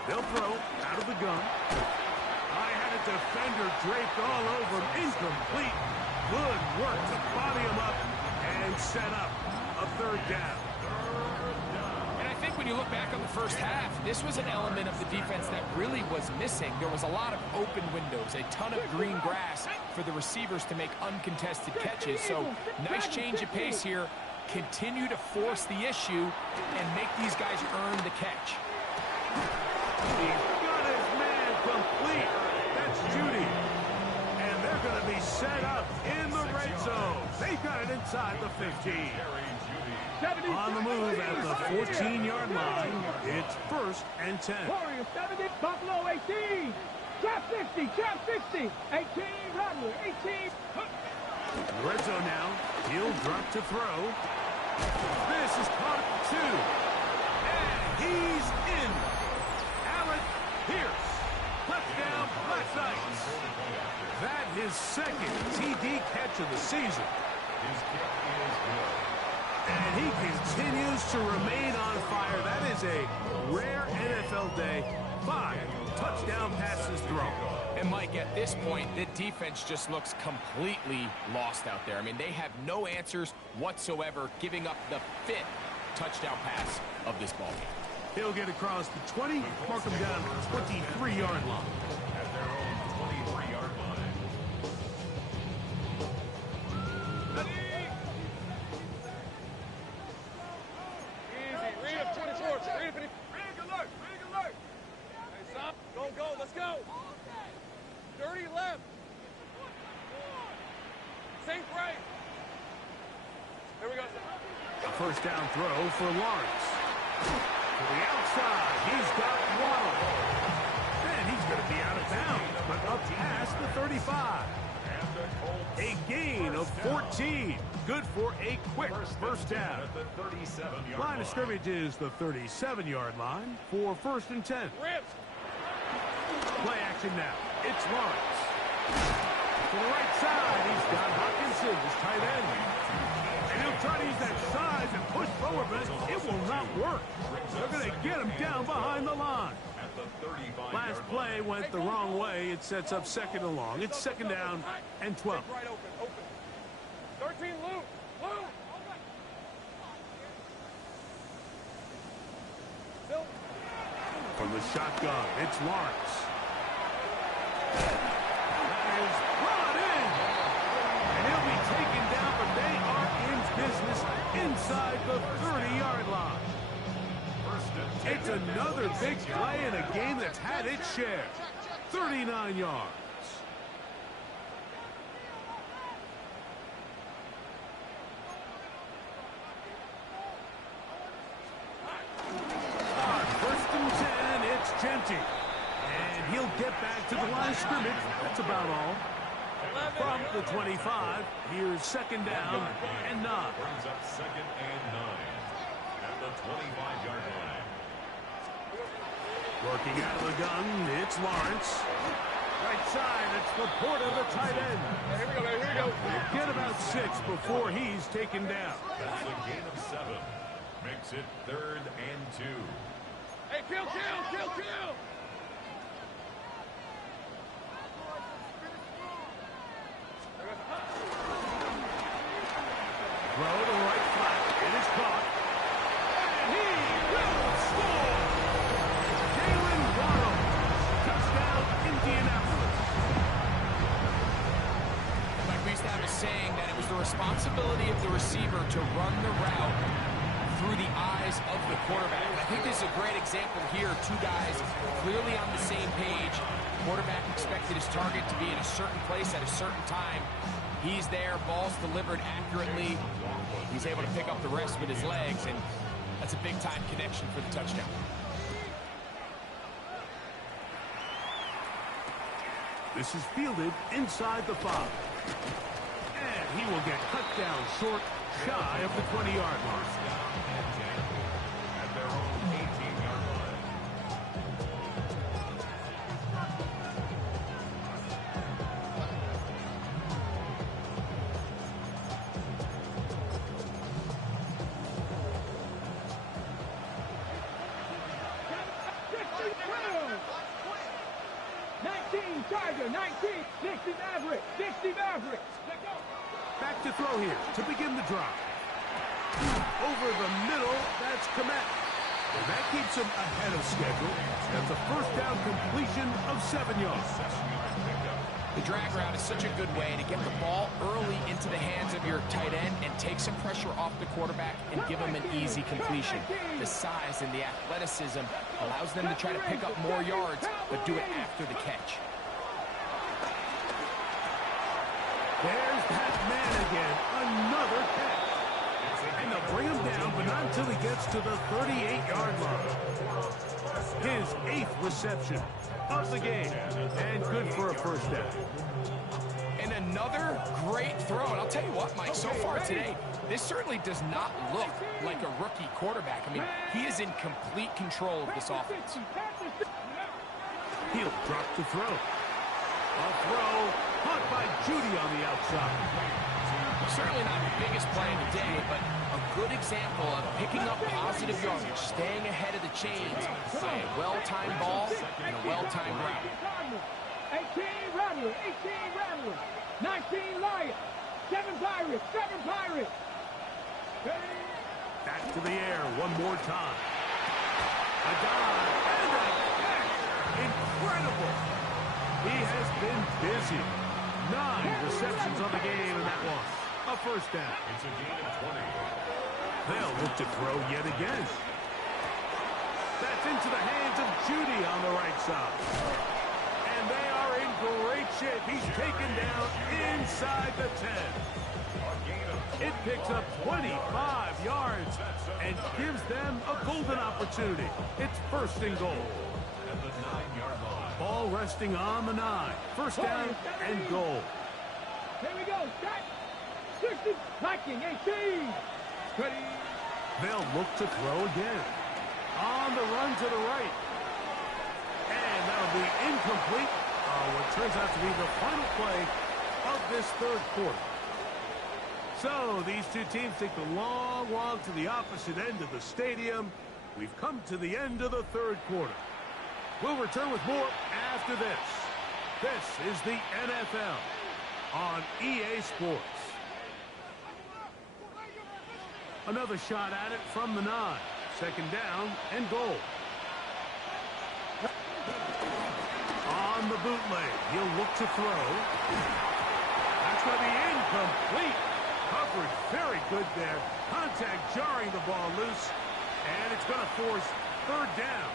They'll throw out of the gun. I had a defender draped all over him. Incomplete. Good work to body him up and set up a third down. And I think when you look back on the first half, this was an element of the defense that really was missing. There was a lot of open windows, a ton of green grass for the receivers to make uncontested catches. So nice change of pace here. Continue to force the issue and make these guys earn the catch. He's got his man complete. That's Judy. And they're going to be set up in the red zone. They've got it inside the 15. On the move at the 14-yard line, it's first and 10. Warriors 70, Buffalo 18. Trap 60, trap 60. 18, Rattler, 18. The red zone now. He'll drop to throw. This is caught at 2. And he's in. Alec Pierce. Touchdown, Black Knights. That his second TD catch of the season. His kick is good. And he continues to remain on fire. That is a rare NFL day. 5 touchdown passes thrown. And Mike, at this point, the defense just looks completely lost out there. I mean, they have no answers whatsoever, giving up the 5th touchdown pass of this ball game. He'll get across the 20, mark him down to the 23-yard line. At their own 23-yard line. Easy. Read it, 24. Read it. Rig alert. Hey, stop. Go. Let's go. Dirty left. Sink right. There we go. A first down throw for Lawrence. To the outside, he's got Waddle. And he's going to be out of bounds, but up past the 35. A gain of 14. Good for a quick first down. At the 37-yard Line of scrimmage is the 37-yard line for 1st and 10. Play action now. It's Lawrence. To the right side, he's got Hawkinson, his tight end. And he'll try to use that size and push forward, but it will not work. They're going to get him down behind the line. Last play went the wrong way. It sets up 2nd and long. It's 2nd down and 12. Right open. 13, Luke. From the shotgun, it's Lawrence. That is brought in. And he'll be taken down, but they are in business inside the 30-yard line. It's another big play in a game that's had its share. 39 yards. On 1st and 10, it's Genty. And he'll get back to the line of scrimmage. That's about all. From the 25, here's 2nd down and 9. Brings up 2nd and 9 at the 25-yard line. Working out of the gun, it's Lawrence. Right side, it's Laporta, the tight end. Here we go. Get about 6 before he's taken down. That's a gain of 7. Makes it 3rd and 2. Hey, kill! Throw to the right flat. It is caught. And he will score! Jalen Waddle. Touchdown, Indianapolis. Like we used to have a saying that it was the responsibility of the receiver to run the route through the eyes of the quarterback. And I think this is a great example here. 2 guys clearly on the same page. Quarterback expected his target to be in a certain place at a certain time. He's there, ball's delivered accurately. He's able to pick up the rest with his legs, and that's a big-time connection for the touchdown. This is fielded inside the 5. And he will get cut down short, shy of the 20-yard line. At their own 18-yard line. Charger, 19, 60 Maverick. Back to throw here to begin the drive. Over the middle, that's Komet. And that keeps him ahead of schedule. That's a 1st down completion of 7 yards. The drag route is such a good way to get the ball early into the hands of your tight end and take some pressure off the quarterback and give him an easy completion. The size and the athleticism allows them to try to pick up more yards, but do it after the catch. There's that man again. Another catch. And they'll bring him down, but not until he gets to the 38-yard line. His 8th reception of the game. And good for a 1st down. And another great throw. And I'll tell you what, Mike, so far today, this certainly does not look like a rookie quarterback. I mean, he is in complete control of this offense. He'll drop to throw. A throw caught by Judy on the outside. Certainly not the biggest play of the day, but a good example of picking up positive yardage, staying ahead of the chains by a well-timed ball and a well-timed route. 18 Rattler, 19 Lion, 7 Pirates. Back to the air one more time. A dive and a catch. Incredible. He has been busy. 9 receptions on the game in that one. A 1st down. It's a gain of 20. They'll look to throw yet again. That's into the hands of Judy on the right side. And they are in great shape. He's taken down inside the 10. It picks up 25 yards and gives them a golden opportunity. It's 1st and goal. At the 9-yard line. Ball resting on the 9. 1st down and goal. Here we go. Start. 60. Liking. 18. Ready. They'll look to throw again. On the run to the right. And that'll be incomplete. What turns out to be the final play of this third quarter. So these two teams take the long walk to the opposite end of the stadium. We've come to the end of the third quarter. We'll return with more after this. This is the NFL on EA Sports. Another shot at it from the 9. Second down and goal. On the bootleg, he'll look to throw. That's going to be incomplete. Coverage very good there. Contact jarring the ball loose. And it's going to force third down.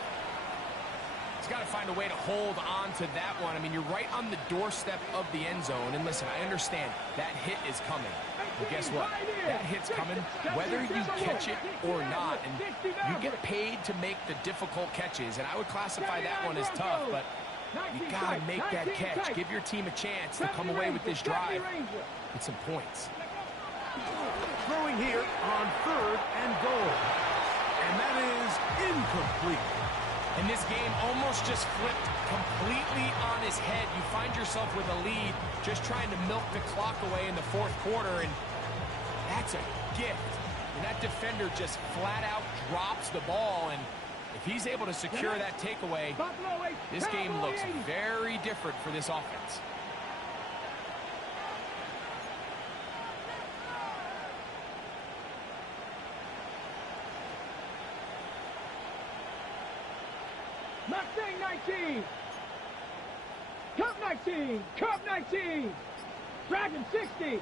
He's got to find a way to hold on to that one. I mean, you're right on the doorstep of the end zone. And listen, I understand that hit is coming. But guess what? That hit's coming whether you catch it or not. And you get paid to make the difficult catches. And I would classify that one as tough, but you got to make that catch. Give your team a chance to come away with this drive with some points. Throwing here on third and goal. And that is incomplete. And this game almost just flipped completely on his head. You find yourself with a lead, just trying to milk the clock away in the fourth quarter, and that's a gift. And that defender just flat out drops the ball, and if he's able to secure that takeaway, this game looks very different for this offense. Mustang 19. Cup 19. Cup 19. Dragon 60.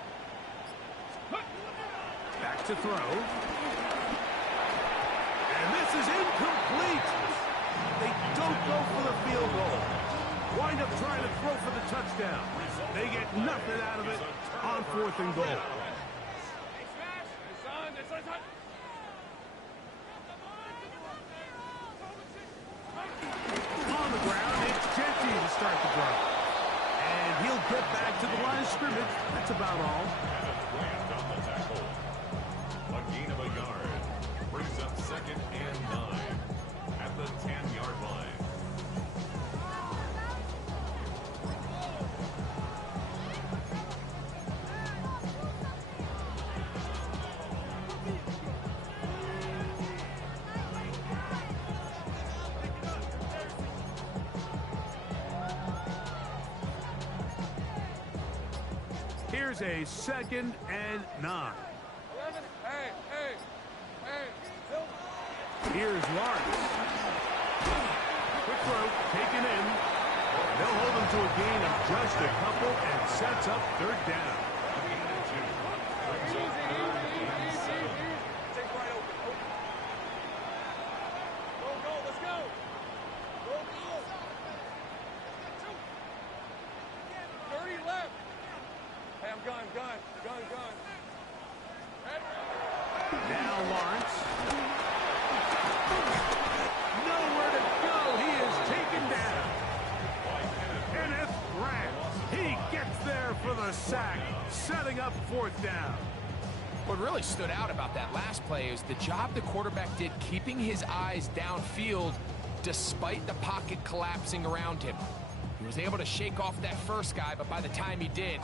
Back to throw. And this is incomplete. They don't go for the field goal. Wind up trying to throw for the touchdown. They get nothing out of it on fourth and goal. Start the drive. And he'll get back to the line of scrimmage. That's about all. Grant on the tackle. A gain of a yard. Brings up 2nd and 9 at the 10-yard line. Here's a 2nd and 9. Here's Lawrence. Quick throw, taken in. They'll hold him to a gain of just a couple and sets up third down. Now Lawrence. Nowhere to go. He is taken down. Kenneth Grant. He gets there for the sack, setting up fourth down. What really stood out about that last play is the job the quarterback did keeping his eyes downfield despite the pocket collapsing around him. He was able to shake off that first guy, but by the time he did,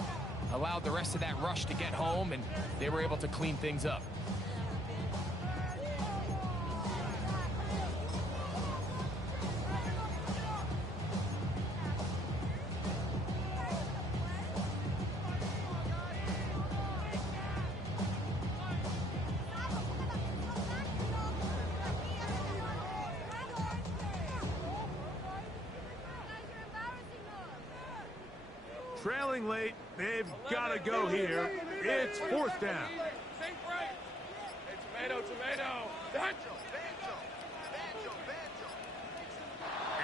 allowed the rest of that rush to get home, and they were able to clean things up. Trailing late, they've got to go here. It's fourth down. Hey, tomato, tomato.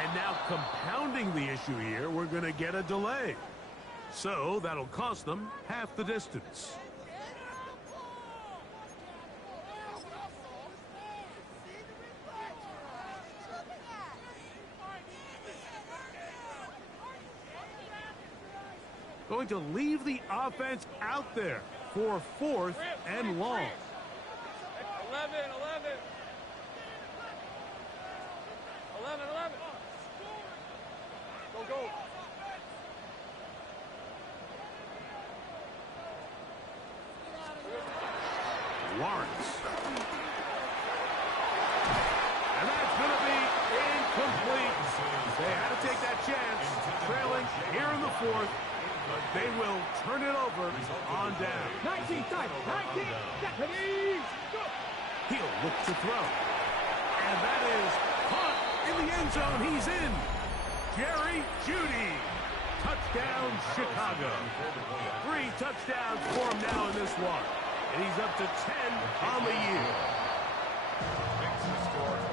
And now compounding the issue here, we're going to get a delay. So that'll cost them half the distance. going to leave the offense out there for 4th and long. 11, 11. 11, 11. Go, go. Lawrence. And that's going to be incomplete. They had to take that chance, trailing here in the 4th, but they will turn it over on down. 19 title, 19 deputies. He'll look to throw. And that is caught in the end zone. He's in. Jerry Jeudy. Touchdown, Chicago. 3 touchdowns for him now in this one. And he's up to 10 on the year.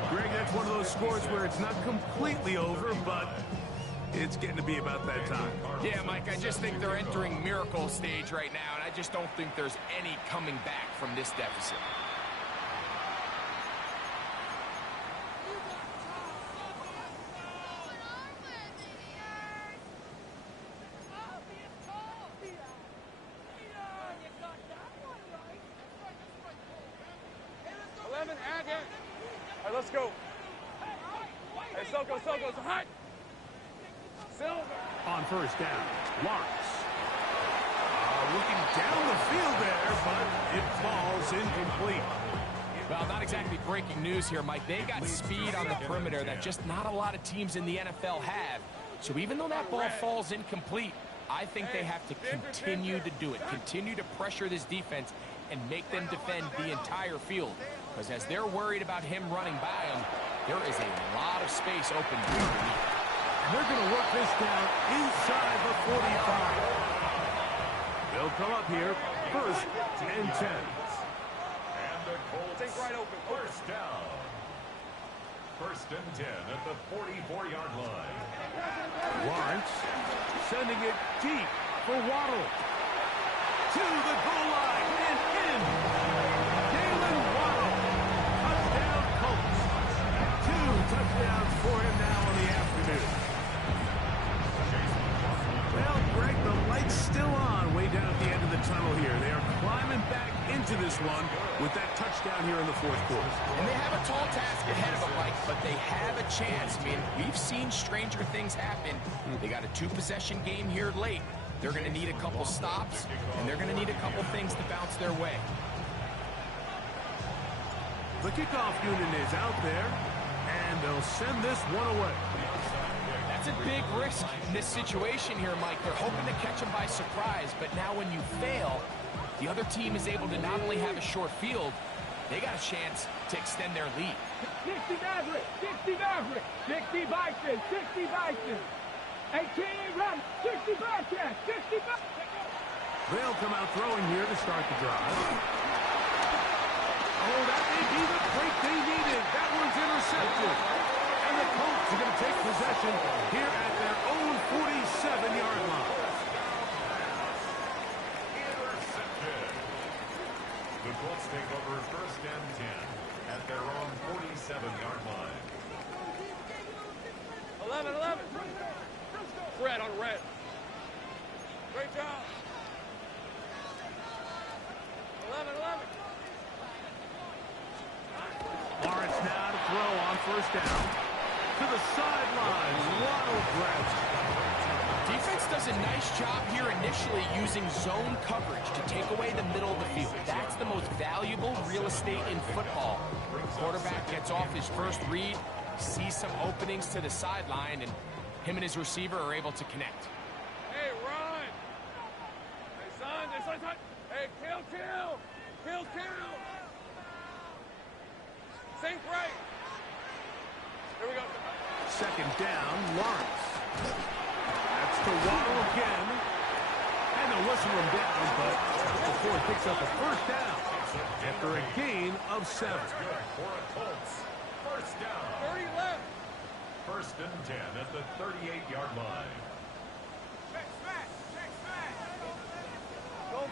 Greg, that's one of those scores where it's not completely over, but it's getting to be about that time. Yeah, Mike, I just think they're entering miracle stage right now, and I just don't think there's any coming back from this deficit. All right, let's go. Hey, Soko, so hot. Silver. On 1st down, Lawrence. Looking down the field there, but it falls incomplete. Well, not exactly breaking news here, Mike. They got speed on the perimeter that just not a lot of teams in the NFL have. So even though that ball falls incomplete, I think they have to continue to do it. Continue to pressure this defense and make them defend the entire field. Because as they're worried about him running by them, there is a lot of space open underneath. And they're going to work this down inside the 45. They'll come up here, 1st and 10. And the Colts Think right open. first down. 1st and 10 at the 44-yard line. Lawrence sending it deep for Waddle. To the goal line and in. Jalen Waddle. Touchdown Colts. 2 touchdowns for him now in the afternoon. Well, Greg, the light's still on way down at the end of the tunnel here. They are climbing back into this one with that touchdown here in the 4th quarter. And they have a tall task ahead of them, Mike, but they have a chance. I mean, we've seen stranger things happen. They got a 2-possession game here late. They're going to need a couple stops, and they're going to need a couple things to bounce their way. The kickoff unit is out there, and they'll send this one away. That's a big risk in this situation here, Mike. They're hoping to catch them by surprise, but now when you fail, the other team is able to not only have a short field, they got a chance to extend their lead. 60 Maverick, 60 Maverick, 60 Bison, 60 Bison. 18 run, 60 Bobcats, 60 Bobcats. They'll come out throwing here to start the drive. Oh, that may be the break they needed. That one's intercepted. And the Colts are going to take possession here at their own 47-yard line. Intercepted. The Colts take over 1st and 10 at their own 47-yard line. 11, 11. Red on red. Great job. 11, 11. Lawrence now to throw on 1st down. To the sideline. Waddle grabs. Defense does a nice job here initially using zone coverage to take away the middle of the field. That's the most valuable real estate in football. Quarterback gets off his first read, sees some openings to the sideline, and him and his receiver are able to connect. Hey, run. Hey, son. Hey, kill. Think right. Here we go. 2nd down, Lawrence. That's to Waddle again. And they'll whistle him down, but before he picks up a 1st down after a gain of 7. That's good for a Colts. 1st down. 30 left. 1st and 10 at the 38-yard line.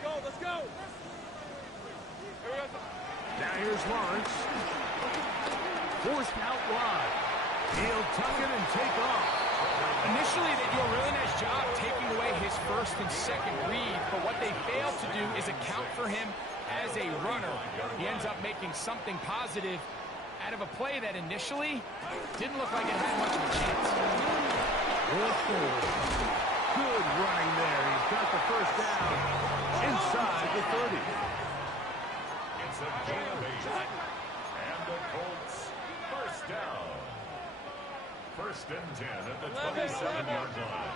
Go. Let's go. Here we go. Now here's Lawrence. Forced out wide. He'll tuck it and take off. Initially, they do a really nice job taking away his first and second read, but what they fail to do is account for him as a runner. He ends up making something positive out of a play that initially didn't look like it had much of a chance. Good running there. He's got the first down inside the 30. It's a gain of 8. And the Colts first down. First and 10 at the 27-yard line.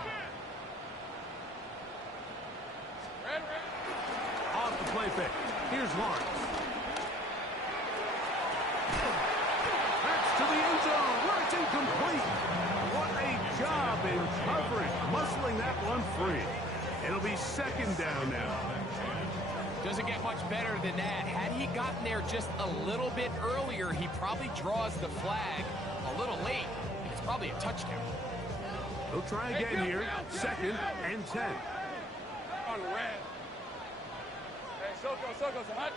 Off the play fake. Here's Lawrence. That's to the end zone where it's incomplete. What a job in coverage, muscling that one free. It'll be second down now. Doesn't get much better than that. Had he gotten there just a little bit earlier, he probably draws the flag a little late. It's probably a touchdown. He'll try again here. Second and 10. On the red. Hey, Soko, hot.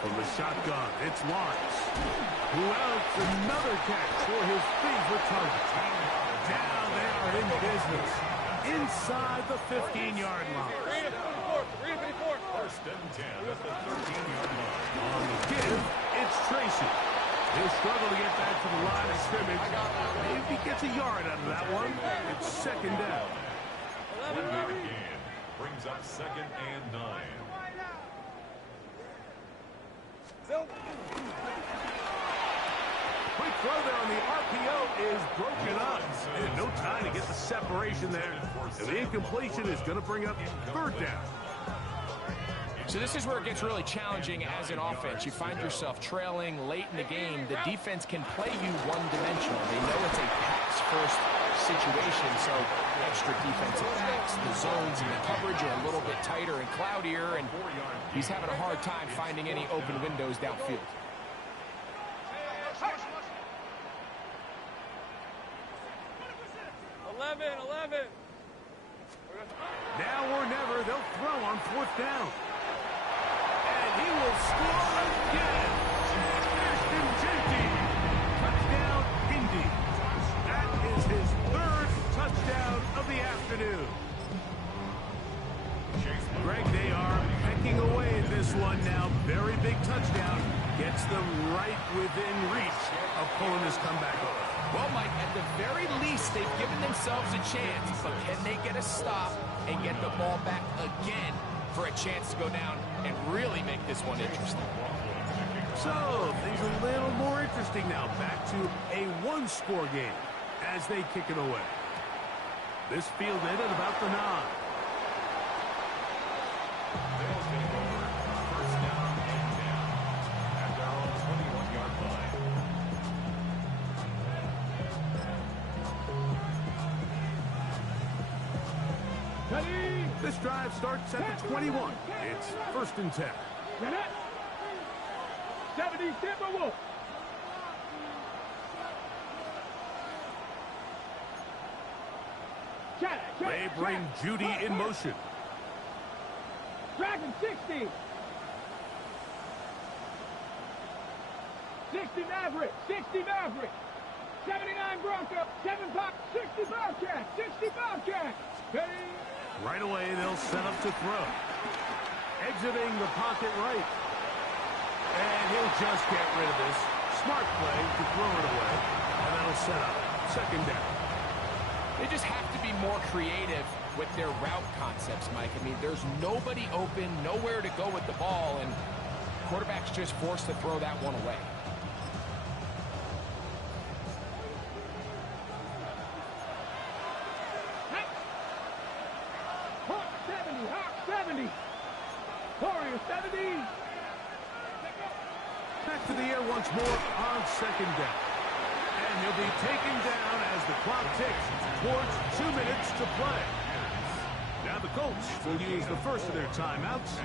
From the shotgun, it's Lawrence, who outs another catch for his favorite target. Now they are in business inside the 15-yard line. Read it before. First and 10 at the 13-yard line. On the give, it's Tracy. He'll struggle to get back to the line of scrimmage. Maybe he gets a yard out of that one. It's second down. 1-yard gain brings up second and 9. Quick throw there on the RPO is broken up. And no time to get the separation there. And the incompletion is going to bring up third down. So this is where it gets really challenging as an offense. You find yourself trailing late in the game. The defense can play you one-dimensional. They know it's a pass-first situation, so extra defensive backs. The zones and the coverage are a little bit tighter and cloudier, and he's having a hard time finding any open windows downfield. Now or never, they'll throw on fourth down. And he will score again. Ashton Jeanty. Touchdown, Indy. That is his third touchdown of the afternoon. Greg, they are pecking away at this one now. Very big touchdown. Gets them right within reach of pulling this comeback off. Well, Mike, at the very least, they've given themselves a chance, but can they get a stop and get the ball back again for a chance to go down and really make this one interesting? So, things a little more interesting now. Back to a one-score game as they kick it away. This field ended about the 9. They'll take over. First down and 10 at their own 21-yard line. This drive starts at the 21. It's first and 10. 70 Timberwolves. They bring Judy in motion. Dragon 60. 60 Maverick. 60 Maverick. 79 Bronco. 7 Pop. 60 Bobcat. 60 Bobcat. Ready? Right away, they'll set up to throw. Exiting the pocket right. And he'll just get rid of this. Smart play to throw it away. And that'll set up second down. They just have to be more creative with their route concepts, Mike. I mean, there's nobody open, nowhere to go with the ball, and quarterback's just forced to throw that one away. Hawk 70. Warrior 70. Back to the air once more on second down. And he'll be taken down as the clock ticks towards 2 minutes to play. Now the Colts will use the first of their timeouts.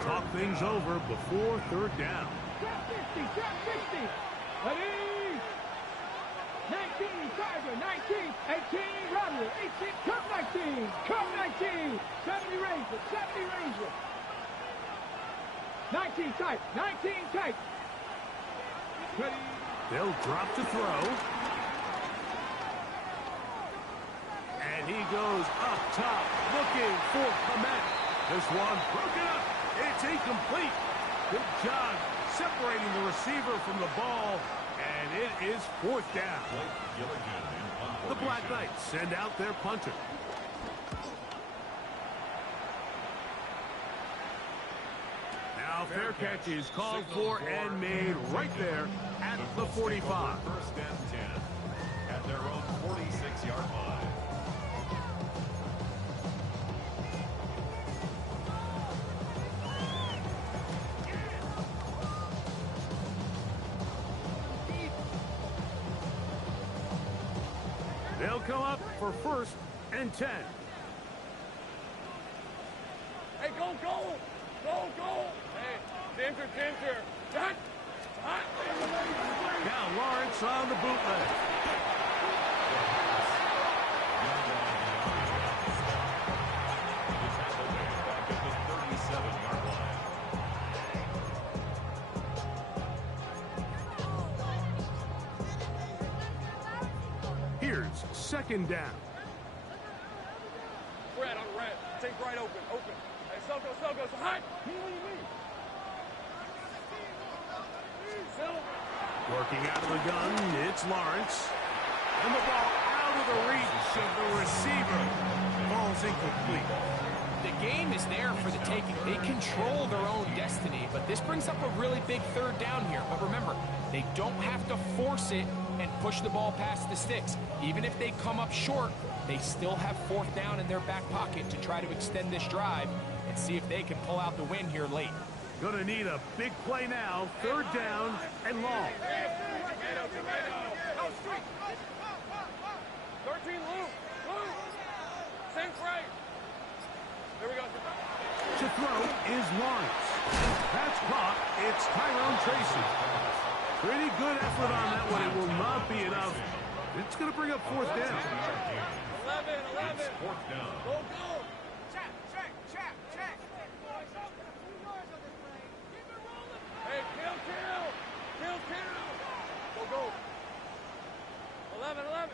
Talk things over before third down. Trap 60. Trap 60. Ready? 19 Tiger. 19. 18 Runner. 18. Cup 19. Cup 19. 70 Ranger. 70 Ranger. 19 tight. 19 tight. Ready? They'll drop to throw. He goes up top, looking for Komet. This one broken up. It's incomplete. Good job separating the receiver from the ball, and it is 4th down. The Black Knights send out their punter. Now fair catch is called for and made right there at the 45. 1st and 10 at their own 46-yard line. They'll come up for 1st and 10. Hey, go, go! Go, go! Hey, center. Shot! Shot! Now Lawrence on the bootleg. The tackle made back at the 37-yard line. Here's 2nd down. Red on red. Take right open. Hey, Soko, so hot! Working out of the gun, it's Lawrence. And the ball out of the reach of the receiver. Ball's incomplete. The game is there for the taking. They control their own destiny, but this brings up a really big 3rd down here. But remember, they don't have to force it and push the ball past the sticks. Even if they come up short, they still have 4th down in their back pocket to try to extend this drive and see if they can pull out the win here late. Gonna need a big play now. 3rd down and long. Tomato. Go straight. 13 Lou. Same right. Here we go. To throw is Lawrence. That's caught. It's Tyrone Tracy. Pretty good effort on that one. It will not be enough. It's going to bring up 4th down. 11. 4th down. Go. Check. Hey, kill. Go. 11. Red.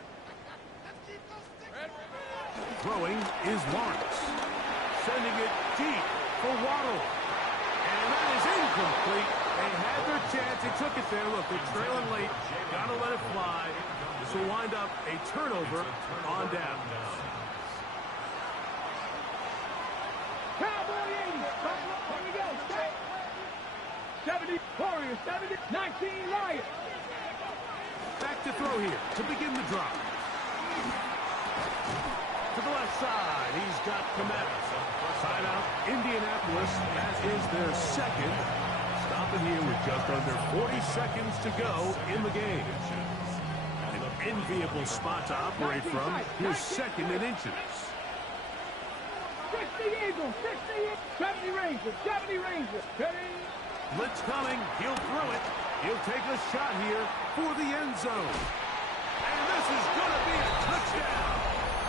Throwing is Lawrence. Sending it deep for Waddle. And that is incomplete. They had their chance. They took it there. Look, they're trailing late. Got to let it fly. This will wind up a turnover on down. Cowboy 80. Here we go. 70 Warriors, 70, 19 Lions. Back to throw here to begin the drive. To the left side, he's got Komet. Side out, Indianapolis. That is their 2nd. Stopping here with just under 40 seconds to go in the game. An enviable spot to operate from. Here's 2nd in inches. 60 Eagles, 70 Rangers. Ready? Blitz coming. He'll throw it. He'll take a shot here for the end zone. And this is going to be a touchdown.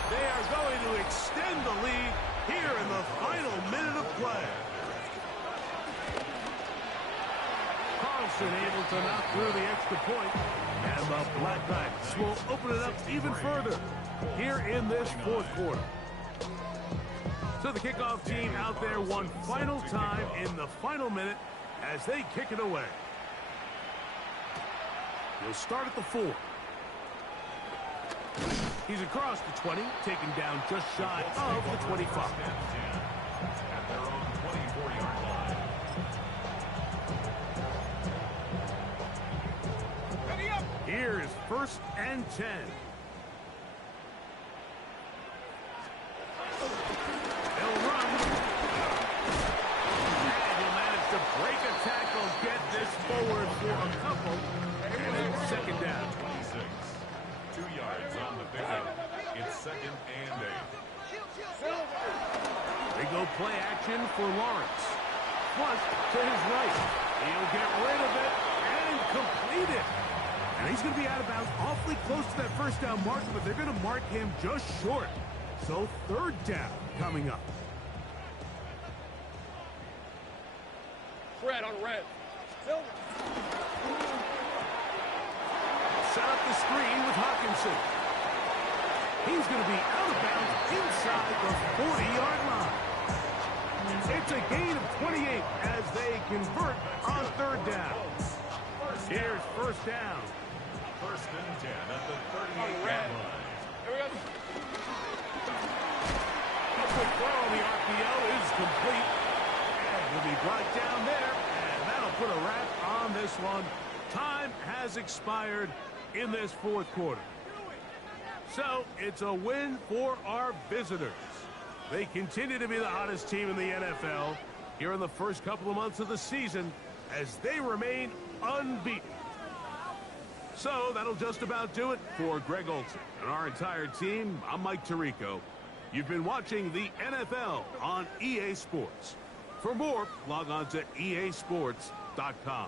They are going to extend the lead here in the final minute of play. Carlson able to knock through the extra point. And the Black Knights will open it up even further here in this 4th quarter. So the kickoff team out there one final time in the final minute as they kick it away. He'll start at the 4. He's across the 20, taken down just shy of the 25. At their own 24-yard line. Here's 1st and 10. They'll run. And he'll manage to break a tackle, get this forward for a couple. And it's 2nd down. 26. 2 yards on the pickup. It's 2nd and 8. They go play action for Lawrence. Flush to his right. He'll get rid of it and complete it. And he's going to be out of bounds awfully close to that 1st down marker, but they're going to mark him just short. So 3rd down coming up. Red on red. Silver. Set up the screen with Hawkinson. He's going to be out of bounds inside the 40-yard line. It's a gain of 28 as they convert on third down. Here's first down. First and 10 at the 38-yard line. Here we go. The throw on the RPO is complete. And will be brought down there. And that'll put a wrap on this one. Time has expired in this fourth quarter. So it's a win for our visitors. They continue to be the hottest team in the NFL here in the first couple of months of the season as they remain unbeaten. So that'll just about do it for Greg Olsen and our entire team. I'm Mike Tirico. You've been watching the NFL on EA Sports. For more, log on to easports.com.